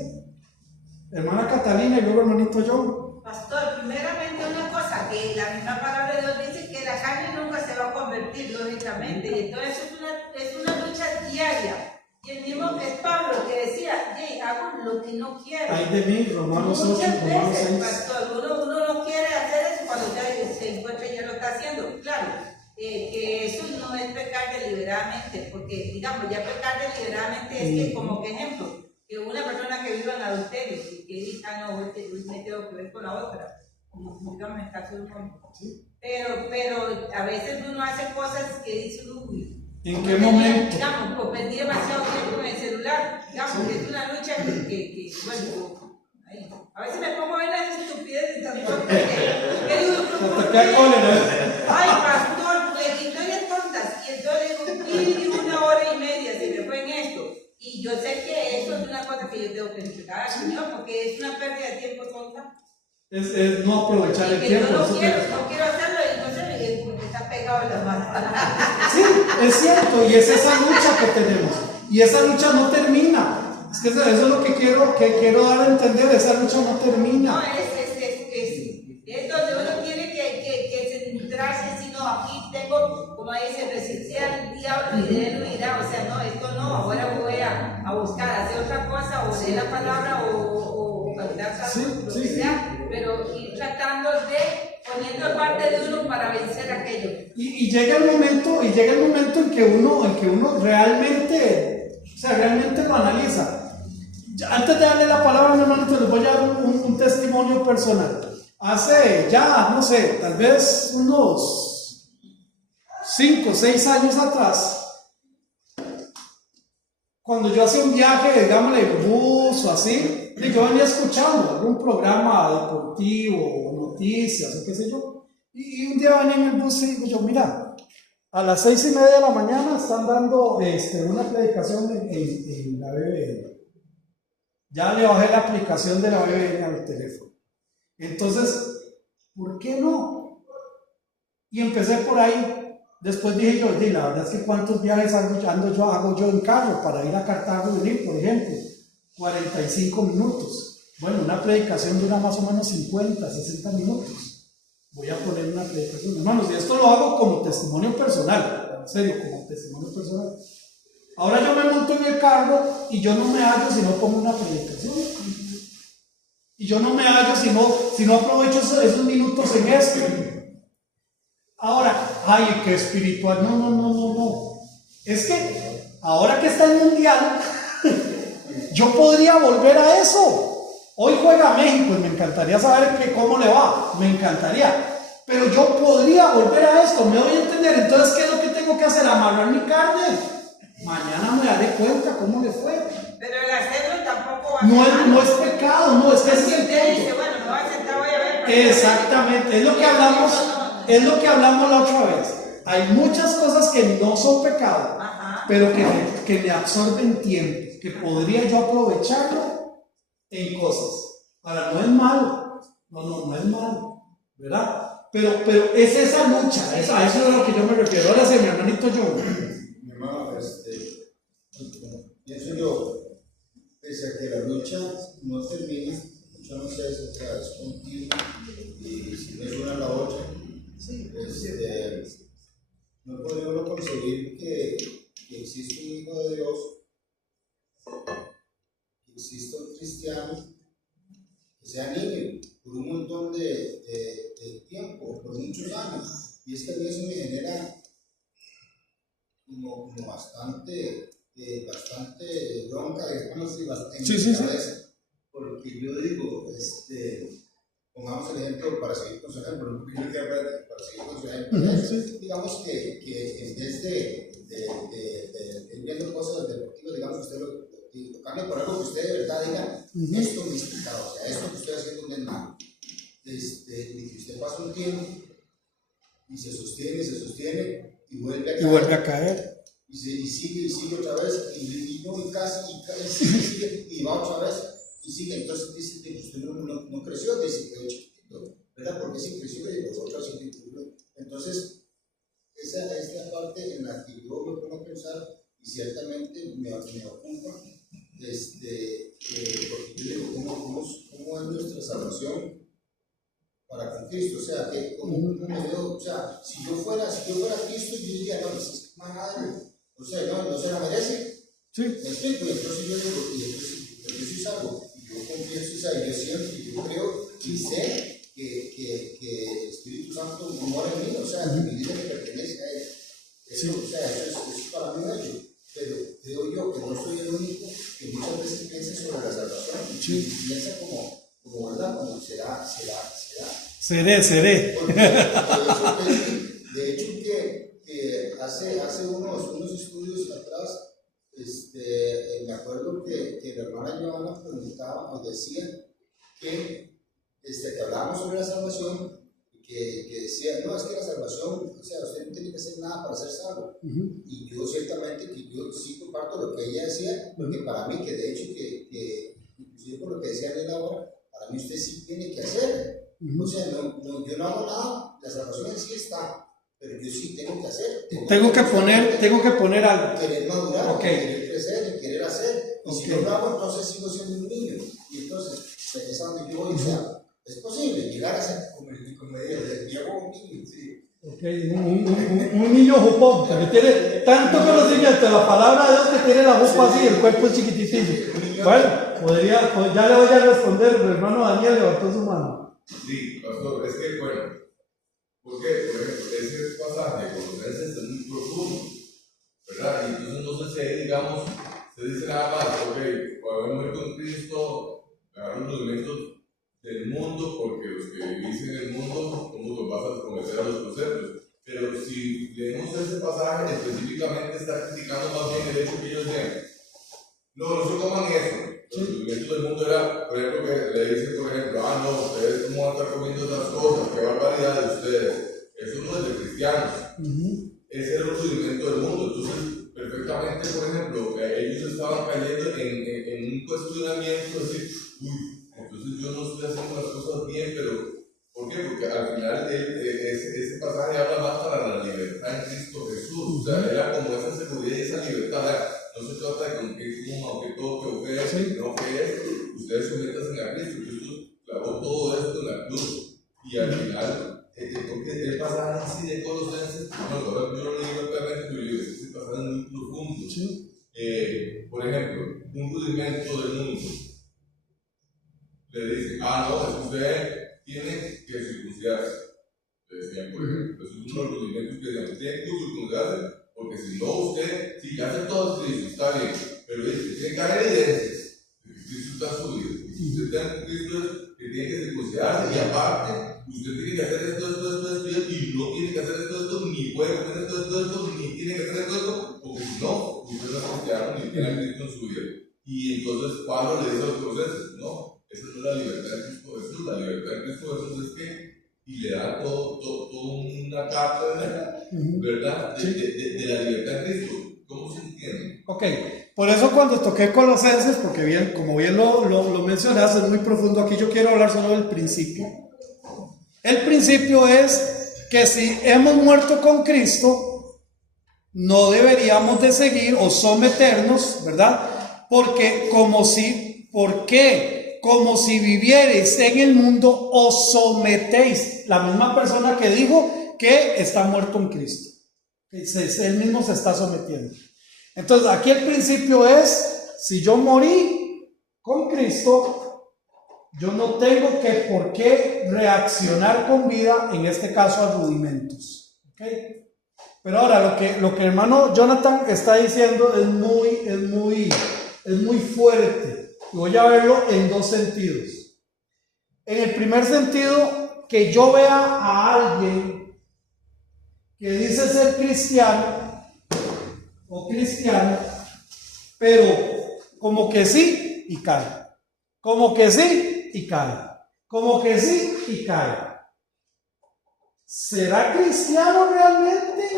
Hermana Catalina y luego hermanito John. Pastor, primeramente una cosa, que la misma palabra de Dios dice que la carne nunca se va a convertir, lógicamente, y entonces es una lucha diaria. Y el mismo es Pablo que decía, hey, hago lo que no quiero. Ay de mí, Romanos 8, Muchas Romanos veces, 6. pastor, uno no quiere hacer eso cuando ya se encuentra y ya lo está haciendo. Claro, que eso no es pecar deliberadamente, porque digamos, ya pecar deliberadamente es que, como que ejemplo, que una persona que vive en adulterio y que dice, no, me tengo que ver con la otra, como digamos en el caso de un hombre. Pero a veces uno hace cosas que dice, uy, ¿en qué momento? Digamos, pues perdí demasiado tiempo en el celular, digamos, que es una lucha que bueno, ahí. A veces me pongo a ver las estupideces también, ay, pastor, historias tontas, y entonces digo, 1 hora y media se me fue en esto, y yo sé que eso es una cosa que yo tengo que entregar al Señor, porque es una pérdida de tiempo tonta. Es no aprovechar el tiempo. Yo no quiero hacerlo, y no sé, porque está pegado en las manos. Sí, es cierto, y es esa lucha que tenemos, y esa lucha no termina. Es que eso es lo que quiero dar a entender, esa lucha no termina. No, es donde uno tiene que centrarse, sino aquí tengo, como dice, resistir al diablo y de él huirá. O sea, no, esto no, ahora voy a buscar, hacer otra cosa, o leer la palabra, o cantar algo, lo que sea, pero ir tratando de poniendo parte de uno para vencer aquello. Y llega el momento en que uno realmente, o sea, realmente lo analiza. Antes de darle la palabra a mi hermanito, les voy a dar un testimonio personal. Hace ya, no sé, tal vez unos 5 o 6 años atrás, cuando yo hacía un viaje, digámosle, bus o así, y yo venía escuchando algún programa deportivo o noticias o qué sé yo, y un día venía en el bus y digo yo, mira, a las 6:30 de la mañana están dando una predicación en la BBN. Ya le bajé la aplicación de la BBN al teléfono. Entonces, ¿por qué no? Y empecé por ahí. Después dije yo, la verdad es que cuántos viajes hago yo en carro para ir a Cartago y venir, por ejemplo, 45 minutos. Bueno, una predicación dura más o menos 50, 60 minutos. Voy a poner una predicación. Hermanos, y esto lo hago como testimonio personal, en serio, como testimonio personal. Ahora yo me monto en el carro y yo no me hallo si no pongo una predicación. Y yo no me hallo si no aprovecho esos minutos en esto. Ahora, ay, qué espiritual. No. Es que ahora que está el mundial, yo podría volver a eso. Hoy juega México y me encantaría saber cómo le va. Me encantaría. Pero yo podría volver a esto. Me doy a entender. Entonces, ¿qué es lo que tengo que hacer? Amarrar mi carne. Mañana me daré cuenta cómo le fue. Pero el hacerlo tampoco va a ser No es pecado, no, es que si es el usted dice, punto. bueno, me voy a sentar, voy a ver. Exactamente, es lo que hablamos la otra vez. Hay muchas cosas que no son pecado, pero que me absorben tiempo, que podría yo aprovecharlo en cosas. Ahora, no es malo, no es malo, ¿verdad? Pero es esa lucha, a eso es a lo que yo me refiero. Ahora sí, mi hermanito John. Mi hermano, pienso yo, pese a que la lucha no termina, la lucha no se hace, es continua, y si no es una a la otra, no podría uno concebir que existe un hijo de Dios, que existe un cristiano, que sea niño, por un montón de tiempo, por muchos años, y es que a mí eso me genera como bastante bronca, digamos, y bastante en mi cabeza, porque yo digo, pongamos el ejemplo para seguir con su ejemplo, para seguir con su ejemplo, digamos que en vez de ir viendo cosas deportivas, digamos, usted lo cambia por algo que usted de verdad diga, esto me es pecado, o sea, esto que estoy haciendo no es malo, y que usted pasa un tiempo y se sostiene y vuelve a caer. Y sigue otra vez, y sigue, y va otra vez, y sigue. Entonces dice que usted no creció, dice que quedó chiquito, ¿verdad? Porque sí creció y los otros sí creció. Entonces, esa es la parte en la que yo me pongo a pensar, y ciertamente me ocupa, porque yo digo, ¿cómo es nuestra salvación para con Cristo? O sea, que como me veo, o sea, si yo fuera Cristo, yo diría, no, pues es madre. O sea, no se la merece. Sí. ¿Me explico? Y entonces yo digo, yo soy salvo, y yo confieso, o sea, yo siento, y yo creo, y sé que el Espíritu Santo mora en mí, o sea, que mi vida me pertenece a Él. Eso, o sea, eso es para mí bello. Pero creo yo que no soy el único que muchas veces piensa sobre la salvación, y piensa como ¿verdad? Como será. Seré. Porque, de hecho que hace unos estudios atrás, me acuerdo que la hermana Joana preguntaba, nos decía que hablábamos sobre la salvación, que decía, no, es que la salvación, o sea, usted no tiene que hacer nada para ser salvo. Y yo ciertamente que yo sí comparto lo que ella decía, porque para mí, que de hecho que inclusive por lo que decía en la hora, para mí usted sí tiene que hacer. O sea, yo no hago nada, la salvación en sí está, pero yo sí tengo que hacer. Tengo que poner algo. Querer madurar, okay. Querer crecer y querer hacer. Y si no lo hago, entonces sigo siendo un niño. Y entonces, es a donde yo voy, o sea, es posible llegar a ser como el Diego, un niño, sí. Okay. Un niño jupón, que tiene tanto conocimiento de la palabra de Dios que tiene la jupa así y el cuerpo es chiquitito. Bueno, ya le voy a responder, el hermano Daniel levantó su mano. Sí, pastor, es que bueno, porque por ejemplo, ese pasaje de Colosenses es muy profundo, ¿verdad? Y entonces no se digamos, se dice nada más, ok, para haber muerto en Cristo, agarrar los elementos del mundo, porque los que vivís en el mundo, ¿cómo los vas a convencer a los conceptos? Pero si leemos ese pasaje, específicamente está criticando más bien el hecho que ellos ven cristianos. Ese era el rudimento del mundo. Entonces, perfectamente, por ejemplo, ellos estaban cayendo en un cuestionamiento, decir, uy, entonces yo no estoy haciendo las cosas bien, pero ¿por qué? Porque al final ese pasaje habla más para la libertad en Cristo Jesús. O sea, era como esa seguridad y esa libertad. No se trata de con que como que todo que ofrece, no que es. Ustedes sometanse a Cristo. Cristo clavó todo esto en la cruz. Y al final, porque el pasaje así de Colosenses, no, yo lo leí rápidamente, pero ese pasaje es muy profundo. Por ejemplo, un rudimento del mundo. Le dicen, no, es que usted tiene que circuncidarse. Le decían, por ejemplo, eso es uno de los rudimentos que decían, tiene que circuncidarse, porque si no usted, si ya hace todo Cristo, está bien, pero dice, tiene que haber evidencias de que Cristo está subido. Si usted está en Cristo, que tiene que circuncidarse, y aparte, usted tiene que hacer esto, y no tiene que hacer esto, ni puede hacer esto, ni tiene que hacer esto, porque si no, usted no es cristiano, ni tiene a Cristo en su vida. Y entonces Pablo le dice a los colosenses, no, esa no es la libertad de Cristo Jesús. La libertad de Cristo Jesús es que, y le da todo una carta, ¿verdad? De la libertad de Cristo. ¿Cómo se entiende? Ok, por eso cuando toqué Colosenses, porque bien, como bien lo mencionaste, es muy profundo aquí, yo quiero hablar solo del principio. El principio es que si hemos muerto con Cristo, no deberíamos de seguir o someternos, ¿verdad? Porque como si vivierais en el mundo, os sometéis. La misma persona que dijo que está muerto en Cristo. Él mismo se está sometiendo. Entonces, aquí el principio es, si yo morí con Cristo, yo no tengo por qué reaccionar con vida, en este caso a rudimentos. ¿Okay? Pero ahora, lo que el hermano Jonathan está diciendo es muy fuerte. Voy a verlo en dos sentidos. En el primer sentido, que yo vea a alguien que dice ser cristiano o cristiana, pero como que sí y cae, como que sí y cae, como que sí y cae. ¿Será cristiano realmente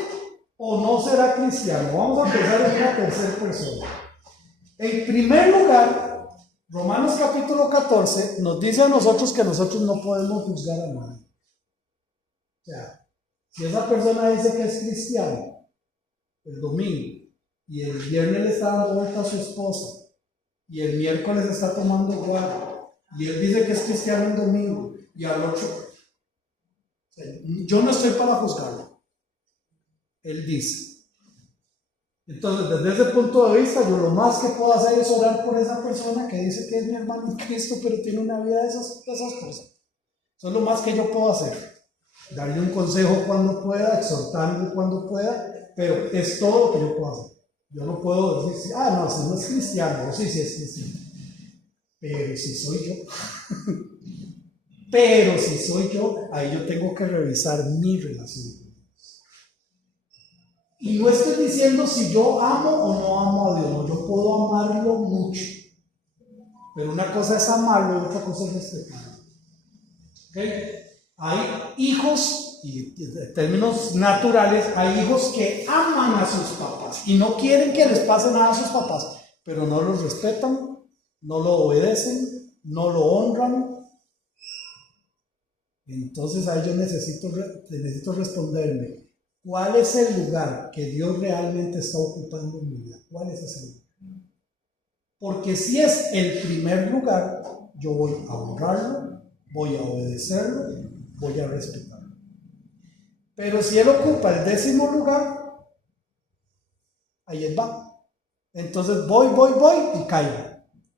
o no será cristiano? Vamos a pensar en una tercera persona. En primer lugar, Romanos capítulo 14 nos dice a nosotros que nosotros no podemos juzgar a nadie. O sea, si esa persona dice que es cristiano el domingo y el viernes le está dando vuelta a su esposa y el miércoles está tomando guaro y él dice que es cristiano el domingo y al otro, o sea, yo no estoy para juzgarlo. Él dice. Entonces, desde ese punto de vista, yo lo más que puedo hacer es orar por esa persona que dice que es mi hermano en Cristo, pero tiene una vida de esas cosas. Eso es lo más que yo puedo hacer. Darle un consejo cuando pueda, exhortarle cuando pueda, pero es todo lo que yo puedo hacer. Yo no puedo decir, no, si no es cristiano, o sí es cristiano. Pero si soy yo, ahí yo tengo que revisar mi relación. Y no estoy diciendo si yo amo o no amo a Dios, no, yo puedo amarlo mucho, pero una cosa es amarlo y otra cosa es respetarlo. ¿Okay? Hay hijos, y en términos naturales, hay hijos que aman a sus papás y no quieren que les pase nada a sus papás, pero no los respetan, no lo obedecen, no lo honran. Entonces ahí yo necesito responderme, ¿cuál es el lugar que Dios realmente está ocupando en mi vida? ¿Cuál es ese lugar? Porque si es el primer lugar, yo voy a honrarlo, voy a obedecerlo, voy a respetarlo. Pero si Él ocupa el 10º lugar, ahí Él va. Entonces voy y caigo.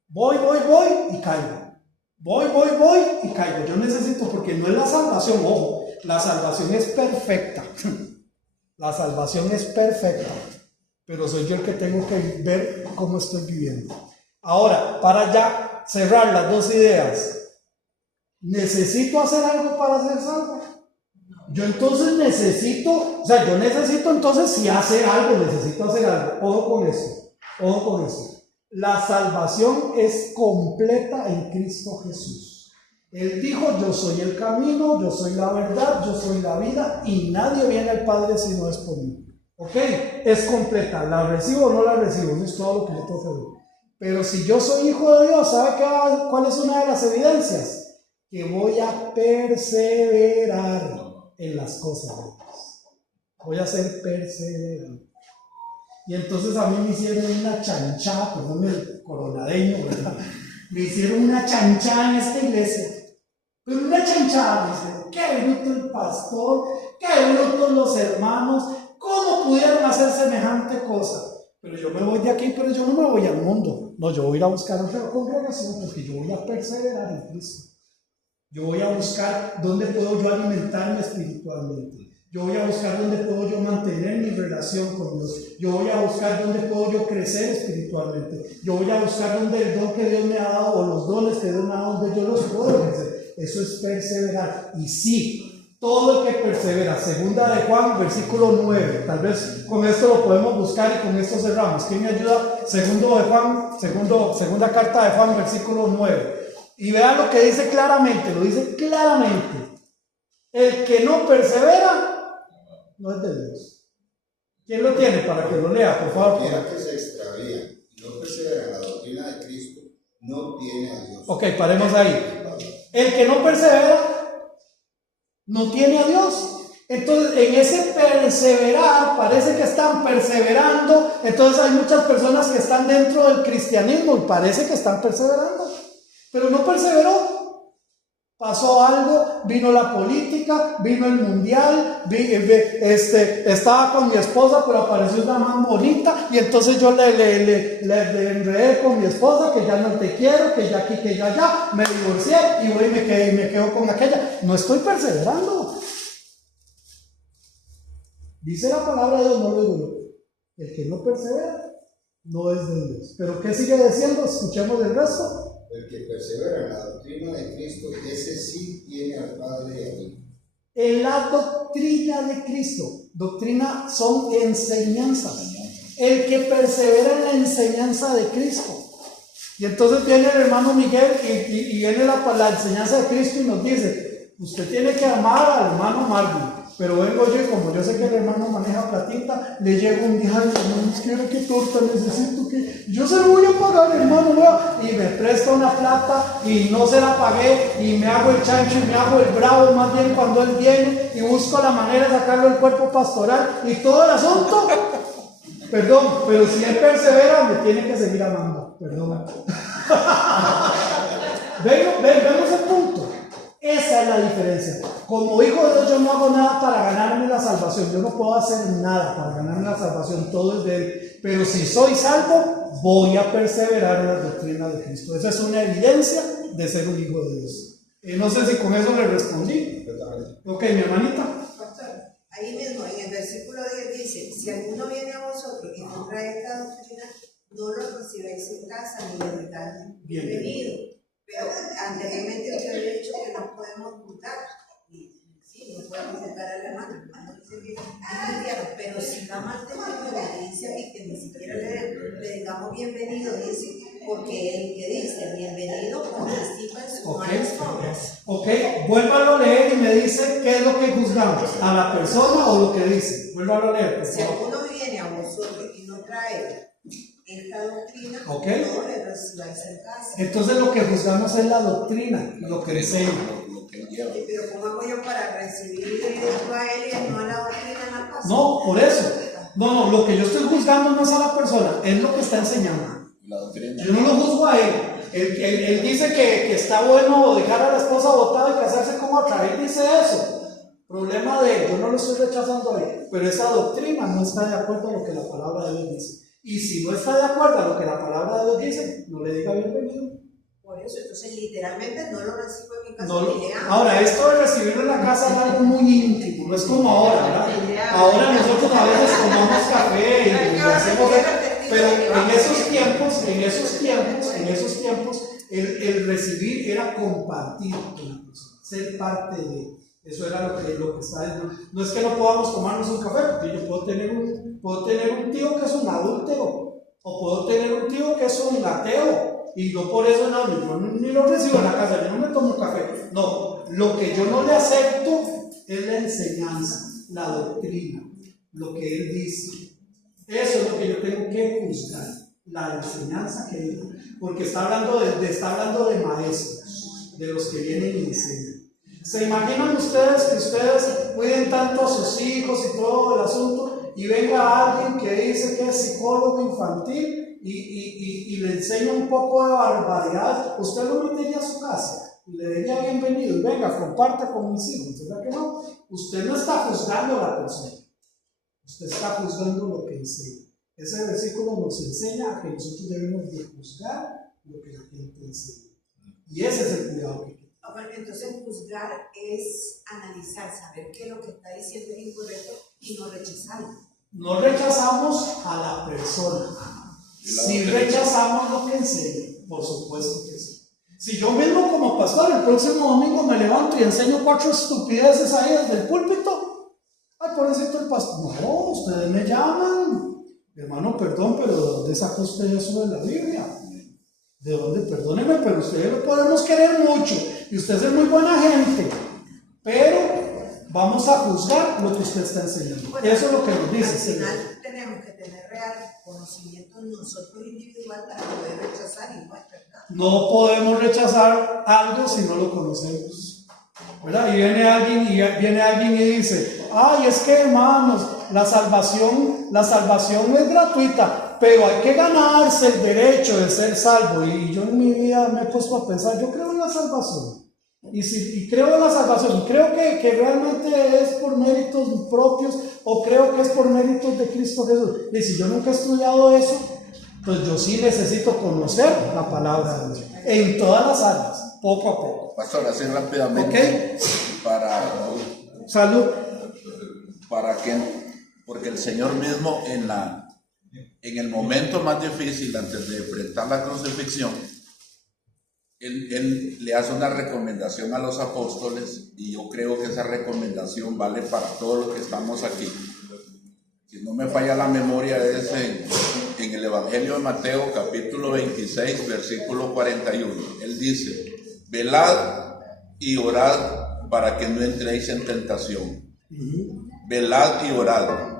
Voy y caigo. Voy y caigo. Yo necesito, porque no es la salvación, ojo, la salvación es perfecta. La salvación es perfecta, pero soy yo el que tengo que ver cómo estoy viviendo. Ahora, para ya cerrar las dos ideas, ¿necesito hacer algo para ser salvo? Yo entonces necesito entonces si hacer algo, necesito hacer algo. Ojo con eso. La salvación es completa en Cristo Jesús. Él dijo, yo soy el camino, yo soy la verdad, yo soy la vida y nadie viene al Padre si no es por mí. ¿Ok? Es completa. ¿La recibo o no la recibo? Eso es todo lo que yo tengo que ver. Pero si yo soy hijo de Dios, ¿sabe cuál es una de las evidencias? Que voy a perseverar en las cosas de Dios. Voy a ser perseverante. Y entonces a mí me hicieron una chanchada, perdón el coronadeño, ¿verdad? Me hicieron una chanchada en esta iglesia. Pero una chanchada, me dicen, qué bruto el pastor, qué brutos los hermanos, ¿cómo pudieron hacer semejante cosa? Pero yo me voy de aquí, pero yo no me voy al mundo. No, yo voy a ir a buscar otra congregación porque yo voy a perseverar en Cristo. Yo voy a buscar dónde puedo yo alimentarme espiritualmente. Yo voy a buscar dónde puedo yo mantener mi relación con Dios. Yo voy a buscar dónde puedo yo crecer espiritualmente. Yo voy a buscar dónde el don que Dios me ha dado o los dones que Dios me ha dado, donde yo los puedo ejercer. Eso es perseverar. Y sí, todo el que persevera, segunda de Juan, versículo 9. Tal vez con esto lo podemos buscar y con esto cerramos. ¿Quién me ayuda? Segunda carta de Juan, versículo 9. Y vean lo que dice claramente, lo dice claramente. El que no persevera no es de Dios. ¿Quién lo tiene para que lo lea, por favor? Cualquiera que se extravía y no persevera en la doctrina de Cristo no tiene a Dios. Ok, paremos ahí. El que no persevera no tiene a Dios. Entonces, en ese perseverar, parece que están perseverando. Entonces, hay muchas personas que están dentro del cristianismo y parece que están perseverando, pero no perseveró. Pasó algo, vino la política, vino el mundial, estaba con mi esposa, pero apareció una más bonita, y entonces yo le enredé con mi esposa, que ya no te quiero, que ya aquí, que ya allá, me divorcié, y hoy me quedo con aquella. No estoy perseverando. Dice la palabra de Dios, no lo digo yo. El que no persevera, no es de Dios. Pero ¿qué sigue diciendo? Escuchemos el resto. El que persevera en la doctrina de Cristo, ese sí tiene al Padre y a mí. En la doctrina de Cristo, doctrina son enseñanzas. El que persevera en la enseñanza de Cristo. Y entonces viene el hermano Miguel y viene la enseñanza de Cristo y nos dice, usted tiene que amar al hermano Marvin. Pero vengo yo y como yo sé que el hermano maneja platita, le llego un día, ay hermano, quiero que torta, necesito que, yo se lo voy a pagar hermano, y me presta una plata y no se la pagué y me hago el chancho y me hago el bravo más bien cuando él viene y busco la manera de sacarlo del cuerpo pastoral y todo el asunto. Perdón, pero si él persevera, me tiene que seguir amando, perdón. Vemos el punto. Esa es la diferencia. Como hijo de Dios, yo no hago nada para ganarme la salvación. Yo no puedo hacer nada para ganarme la salvación. Todo es de Él. Pero si soy salvo, voy a perseverar en la doctrina de Cristo. Esa es una evidencia de ser un hijo de Dios. No sé si con eso le respondí. Ok, mi hermanita. Pastor, ahí mismo en el versículo 10 dice: si alguno viene a vosotros y no trae esta doctrina, no lo recibáis en casa ni le digáis bienvenido. Pero anteriormente yo había dicho que no podemos juzgar, y sí, no podemos juzgar a la hermana, pero si nada más tenemos evidencia y que ni siquiera le digamos bienvenido, dice, porque el que dice bienvenido participa en sus malas obras. Ok, vuélvalo a leer y me dice qué es lo que juzgamos, a la persona o lo que dice. Vuélvalo a leer, por favor. Si alguno viene a vosotros y no trae esta doctrina, okay, no le recibáis en casa. Entonces lo que juzgamos es la doctrina, lo que enseña. Pero ¿cómo hago yo para recibir esto a él y no a la doctrina en la casa? No, por eso. No, lo que yo estoy juzgando no es a la persona, es lo que está enseñando. Yo no lo juzgo a él. Él dice que está bueno dejar a la esposa botada y casarse con otra. Él dice eso. Problema de él, yo no lo estoy rechazando a él. Pero esa doctrina no está de acuerdo a lo que la palabra de Dios dice. Y si no está de acuerdo a lo que la palabra de Dios dice, no le diga bienvenido. Por eso, entonces literalmente no lo recibo en mi casa. Ahora, esto de recibirlo en la casa es algo muy íntimo, no es como ahora, ¿verdad? Ahora nosotros a veces tomamos café y hacemos, pero en esos tiempos, el recibir era compartir con la persona, ser parte de. Eso era lo que está diciendo. No es que no podamos tomarnos un café, porque yo puedo tener un tío que es un adúltero, o puedo tener un tío que es un ateo, y yo por eso no, yo ni lo recibo en la casa, yo no me tomo café. No, lo que yo no le acepto es la enseñanza, la doctrina, lo que él dice. Eso es lo que yo tengo que juzgar, la enseñanza que dijo, porque está hablando de maestros, de los que vienen y enseñan. ¿Se imaginan ustedes que ustedes cuiden tanto a sus hijos y todo el asunto y venga alguien que dice que es psicólogo infantil y le enseña un poco de barbaridad? Usted lo metería a su casa y le diría bienvenido y venga, comparte con mis hijos, ¿verdad que no? Usted no está juzgando a la persona, usted está juzgando lo que enseña. Ese versículo nos enseña a que nosotros debemos de juzgar lo que la gente enseña, y ese es el cuidado que entonces juzgar es analizar, saber qué es lo que está diciendo es incorrecto y no rechazarlo. No rechazamos a la persona. Si rechazamos lo que enseña, por supuesto que sí. Si yo mismo como pastor el próximo domingo me levanto y enseño 4 estupideces ahí desde el púlpito, ay, pobrecito el pastor. No, ustedes me llaman, hermano, perdón, pero ¿de dónde sacó usted eso de la Biblia? ¿De dónde? Perdóneme, pero ustedes lo podemos querer mucho y usted es muy buena gente, pero vamos a juzgar lo que usted está enseñando. Bueno, eso es lo que nos dice. Al final tenemos que tener real conocimiento nosotros individual para poder rechazar igual, ¿verdad? No podemos rechazar algo si no lo conocemos, ¿verdad? Y viene alguien y dice, ay, es que hermanos, la salvación es gratuita, pero hay que ganarse el derecho de ser salvo. Y yo en mi vida me he puesto a pensar, yo creo en la salvación. Y creo en la salvación, y creo que realmente es por méritos propios, o creo que es por méritos de Cristo Jesús. Y si yo nunca he estudiado eso, pues yo sí necesito conocer la palabra de Dios, en todas las áreas, poco a poco. Pastor, así rápidamente, ¿Okay? Salud. Porque el Señor mismo en el momento más difícil, antes de enfrentar la crucifixión, Él le hace una recomendación a los apóstoles, y yo creo que esa recomendación vale para todos los que estamos aquí. Si no me falla la memoria, es en el Evangelio de Mateo, capítulo 26, versículo 41. Él dice, velad y orad para que no entréis en tentación. Velad y orad.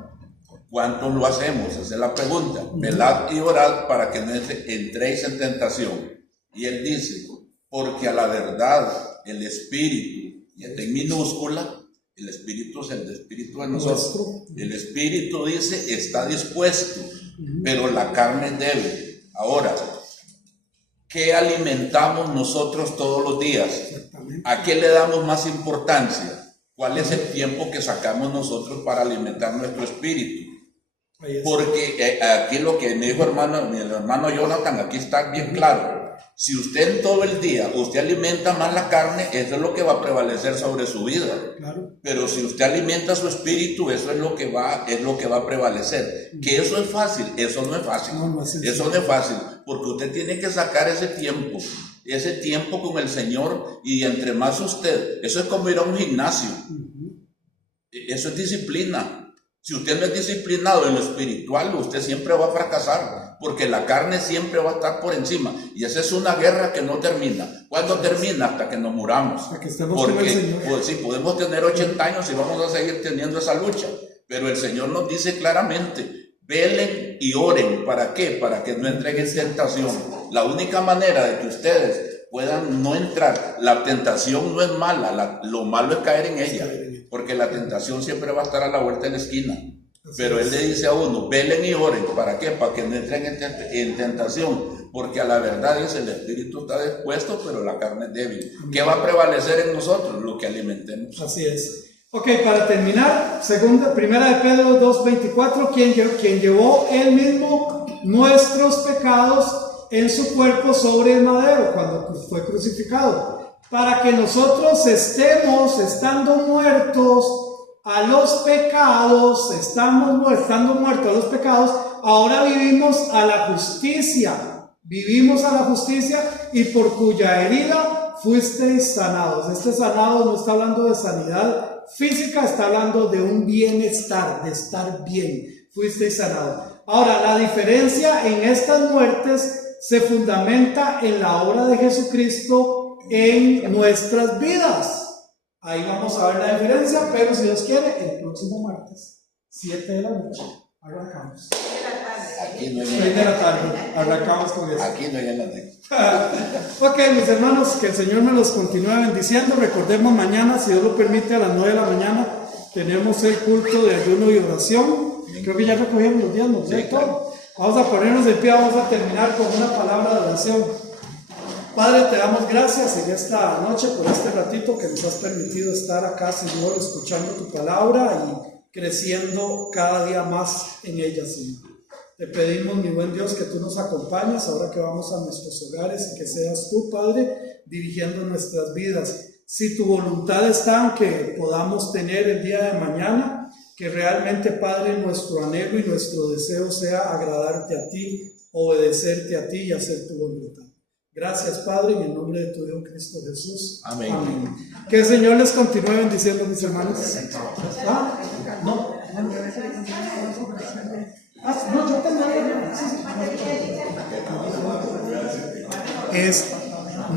¿Cuánto lo hacemos? Esa es la pregunta. Velad y orad para que no entréis en tentación. Y él dice, porque a la verdad el Espíritu, y está en minúscula, el Espíritu es el Espíritu de nosotros. El Espíritu dice, está dispuesto, pero la carne es débil. Ahora, ¿qué alimentamos nosotros todos los días? ¿A qué le damos más importancia? ¿Cuál es el tiempo que sacamos nosotros para alimentar nuestro espíritu? Porque aquí lo que me dijo mi hermano Jonathan, aquí está bien claro. Si usted en todo el día, usted alimenta más la carne, eso es lo que va a prevalecer sobre su vida. Claro. Pero si usted alimenta su espíritu, eso es lo que va a prevalecer. ¿Que eso es fácil? Eso no es fácil. Eso no es fácil, porque usted tiene que sacar ese tiempo con el Señor, y entre más usted, eso es como ir a un gimnasio. Eso es disciplina. Si usted no es disciplinado en lo espiritual, usted siempre va a fracasar, porque la carne siempre va a estar por encima, y esa es una guerra que no termina. ¿Cuándo termina? Hasta que nos muramos. Porque pues, sí, podemos tener 80 años y vamos a seguir teniendo esa lucha, pero el Señor nos dice claramente, velen y oren. ¿Para qué? Para que no entren en tentación. La única manera de que ustedes puedan no entrar, la tentación no es mala, lo malo es caer en ella, porque la tentación siempre va a estar a la vuelta de la esquina. Pero Él le dice a uno, velen y oren. ¿Para qué? Para que no entren en tentación, porque a la verdad dice, el espíritu está dispuesto, pero la carne es débil. ¿Qué va a prevalecer en nosotros? Lo que alimentemos. Así es. Ok, para terminar, primera de Pedro 2:24, quien llevó Él mismo nuestros pecados en su cuerpo sobre el madero cuando fue crucificado, para que nosotros estando muertos a los pecados, estando muertos a los pecados, ahora vivimos a la justicia, y por cuya herida fuisteis sanados. Sanados no está hablando de sanidad física, está hablando de un bienestar, de estar bien. Fuisteis sanados. Ahora, la diferencia en estas muertes se fundamenta en la obra de Jesucristo en nuestras vidas. Ahí vamos a ver la diferencia, pero si Dios quiere, el próximo martes, 7 de la noche, arrancamos. Aquí no hay 6 de la tarde, arrancamos con eso. Aquí no hay anécdota. Ok, mis hermanos, que el Señor me los continúe bendiciendo. Recordemos mañana, si Dios lo permite, a las 9 de la mañana tenemos el culto de ayuno y oración. Creo que ya recogimos los días, ¿no? Sí, claro. Vamos a ponernos de pie, vamos a terminar con una palabra de oración. Padre, te damos gracias en esta noche por este ratito que nos has permitido estar acá, Señor, escuchando tu palabra y creciendo cada día más en ella, Señor. Te pedimos, mi buen Dios, que tú nos acompañes ahora que vamos a nuestros hogares y que seas tú, Padre, dirigiendo nuestras vidas. Si tu voluntad está en que podamos tener el día de mañana, que realmente, Padre, nuestro anhelo y nuestro deseo sea agradarte a ti, obedecerte a ti y hacer tu voluntad. Gracias, Padre, en el nombre de tu Hijo Cristo Jesús. Amén. Amén. Que el Señor les continúe bendiciendo, mis hermanos. ¿Ah? No. No, yo también.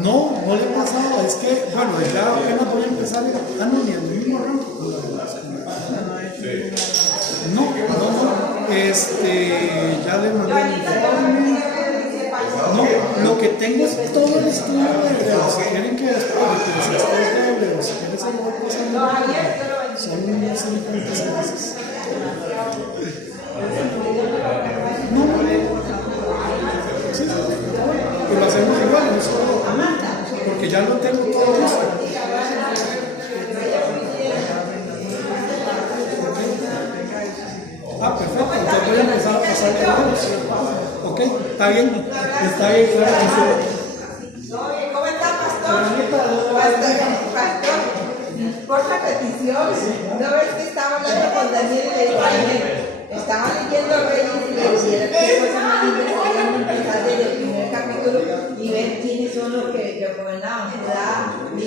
No le he pasado. Es que, bueno, ya apenas voy a empezar. No, ni el mismo rango. No. Ya le mandé el informe. No, lo que tengo es todo el estudio de hebreo. Si quieren que después, si ustedes de hebreo, si quieren se lo voy pasando. Son unas diferentes. No. Sí. Y lo hacemos igual, no solo. Porque ya lo tengo todo listo. Perfecto. Entonces voy a empezar a pasar de manos. Ok, está bien, claro. ¿Cómo está, pastor? Pastor, por la petición, ¿no ves que estaba hablando con Daniel y le dijo a Daniel? Estaba leyendo Reyes y le decía que cosa más linda que empezar desde el primer capítulo y ver quiénes son los que gobernaban Judá y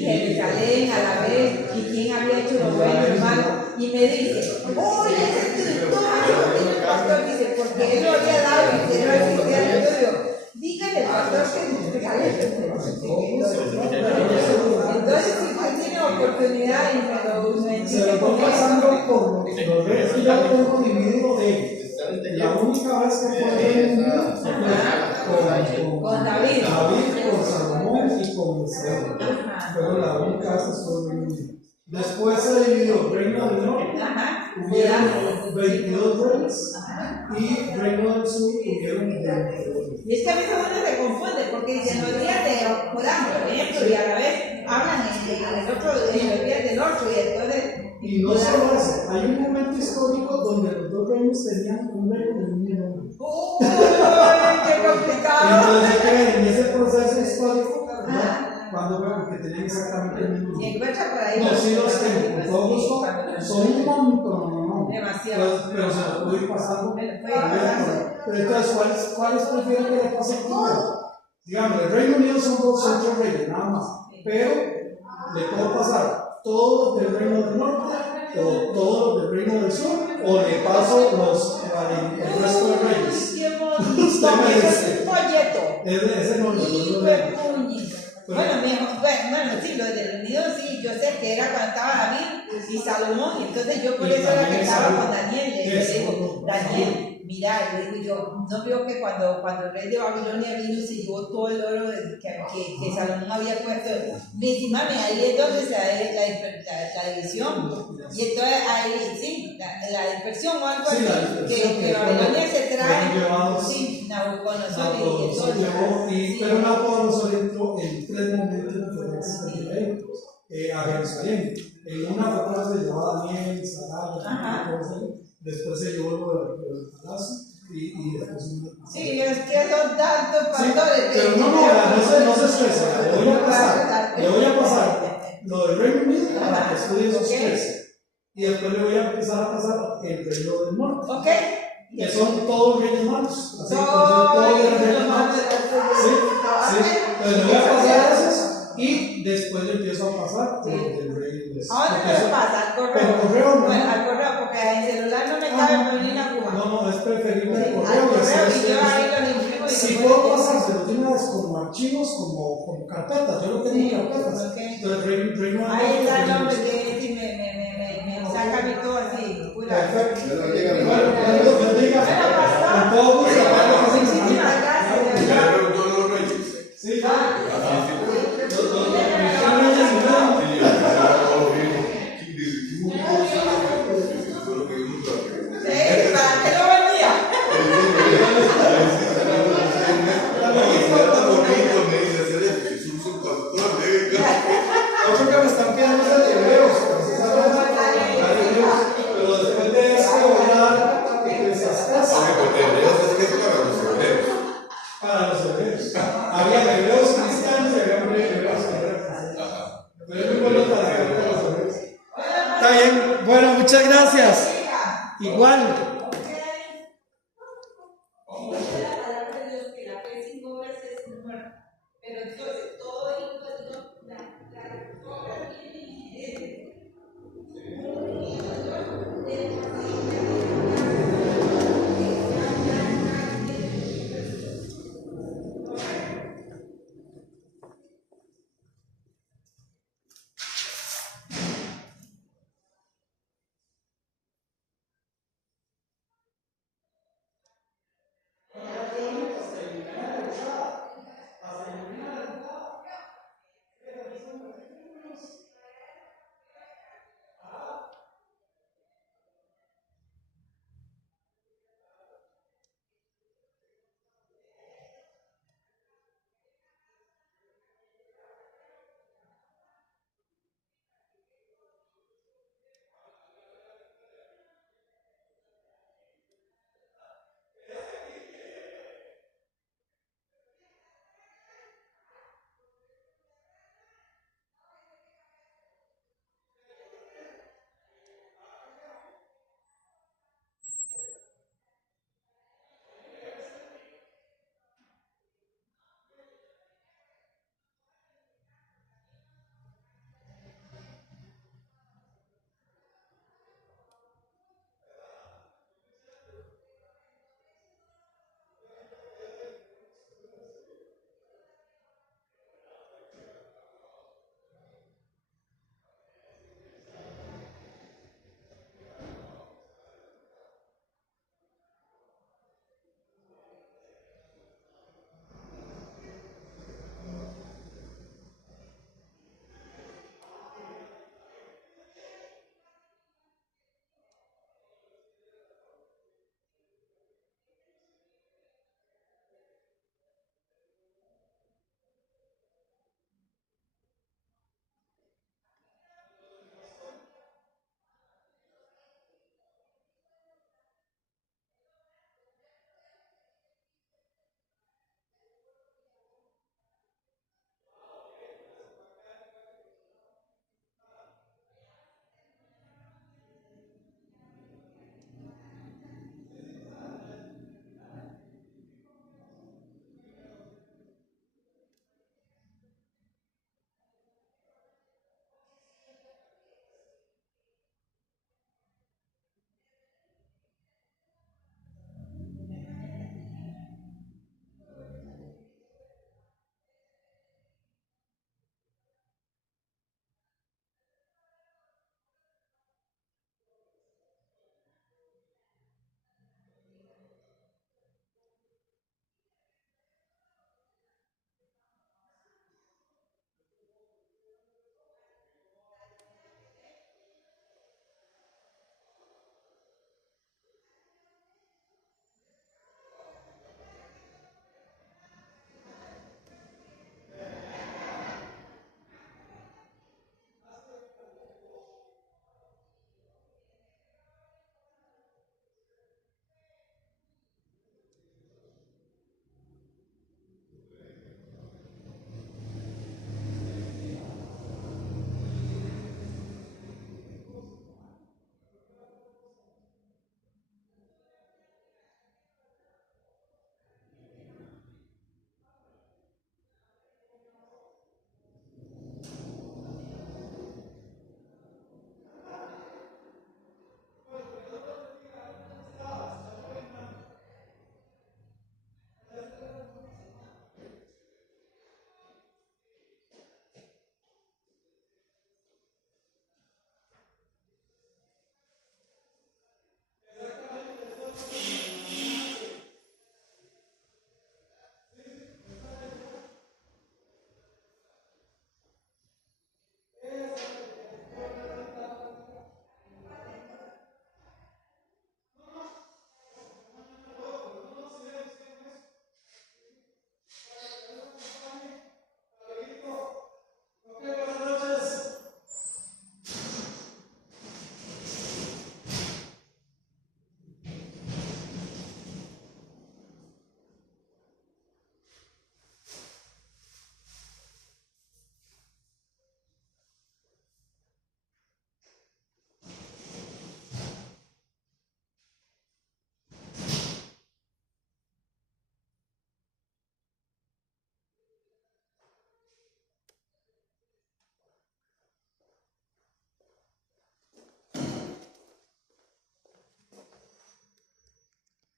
Jerusalén a la vez y quién había hecho lo bueno y lo malo. Y me dice, oye, ese estudio, el pastor dice, porque él lo había dado y usted no existía en el estudio. Dígale al pastor que sale. Entonces, si usted tiene oportunidad y me se lo estoy pasando por los reyes que ya lo tengo dividido de la única vez que fue con David, con Salomón y con Israel. Pero la única vez que estuvo dividido. Después se dividió Reino del Norte, hubieron 22 reyes, y Reino del Sur hubieron 22. Y es que a veces uno se confunde porque dicen los días de Judá, por ejemplo, y a la vez hablan en los días del norte y entonces. Y no solo eso, hay un momento histórico donde los dos reinos tenían un reino del mismo nombre. ¡Uy, qué complicado! Entonces, en ese proceso histórico, cuando veo que tenían exactamente el mismo nombre. Y encuentra por ahí. No, sí los tengo, con todo gusto, son un montón, ¿no? Demasiado. Pero se lo puedo ir pasando. Pero entonces, ¿cuáles prefieren que le pasen primero? Digamos, el Reino Unido son 2 reyes, nada más. Pero le puedo pasar todos los del Reino del Norte o todos los del Reino del Sur, o le paso el resto de reyes. ¡Qué bonito! Es un folleto. Ese no lo Bueno, sí, lo del unido sí, yo sé que era cuando estaba David y Salomón, y entonces yo por eso era que estaba con Daniel, le digo, Daniel, mira, le digo yo, no veo que cuando el rey de Babilonia vino se llevó todo el oro que Salomón había puesto, me dice, mami, ahí entonces la división, y entonces ahí, sí, la dispersión o algo así, que Babilonia se trae, sí, Nabucodonosor y entonces, pero Nabucodonosor entró en 3 momentos diferentes de Israel, a Jerusalén. En una fue se llevó a Daniel, Saraya, después se llevó lo del palacio y después sí, es que son tantos pastores. Pero no se estresa, le voy a pasar lo del Reino Unido para que estudie esos 3. Y después le voy a empezar a pasar el Reino del Norte. Ok. Que son todos reyes malos. Así todos reyes malos. Sí. Entonces le voy a pasar esos y después le empiezo a pasar por el rey de ¿A dónde te lo pasa? Al correo. Al correo no. Bueno, al correo, porque en celular no me cabe poner una cuba. No, es preferible el correo. Al correo y yo ahí lo imprimo y si puedo pasárselos de una vez como archivos, como carpetas, yo lo tengo en carpetas. Entonces, Ahí está el nombre que si me saca mi todo así. Perfecto. Pero llega mi Bueno, Dios bendiga. Con todo gusto. Muchísimas gracias, de ¿Ya le verdad. preguntó a los reyes? Sí, Sí, ¿Para qué lo vendía? yo creo que me están quedando de hebreos, pero después de esto voy a dar Eclesiastés para los hebreos. Había hebreos cristianos y había hebreos hebreos. Pero es muy bueno para la carta de los hebreos. Está bien, bueno, muchas gracias. Igual.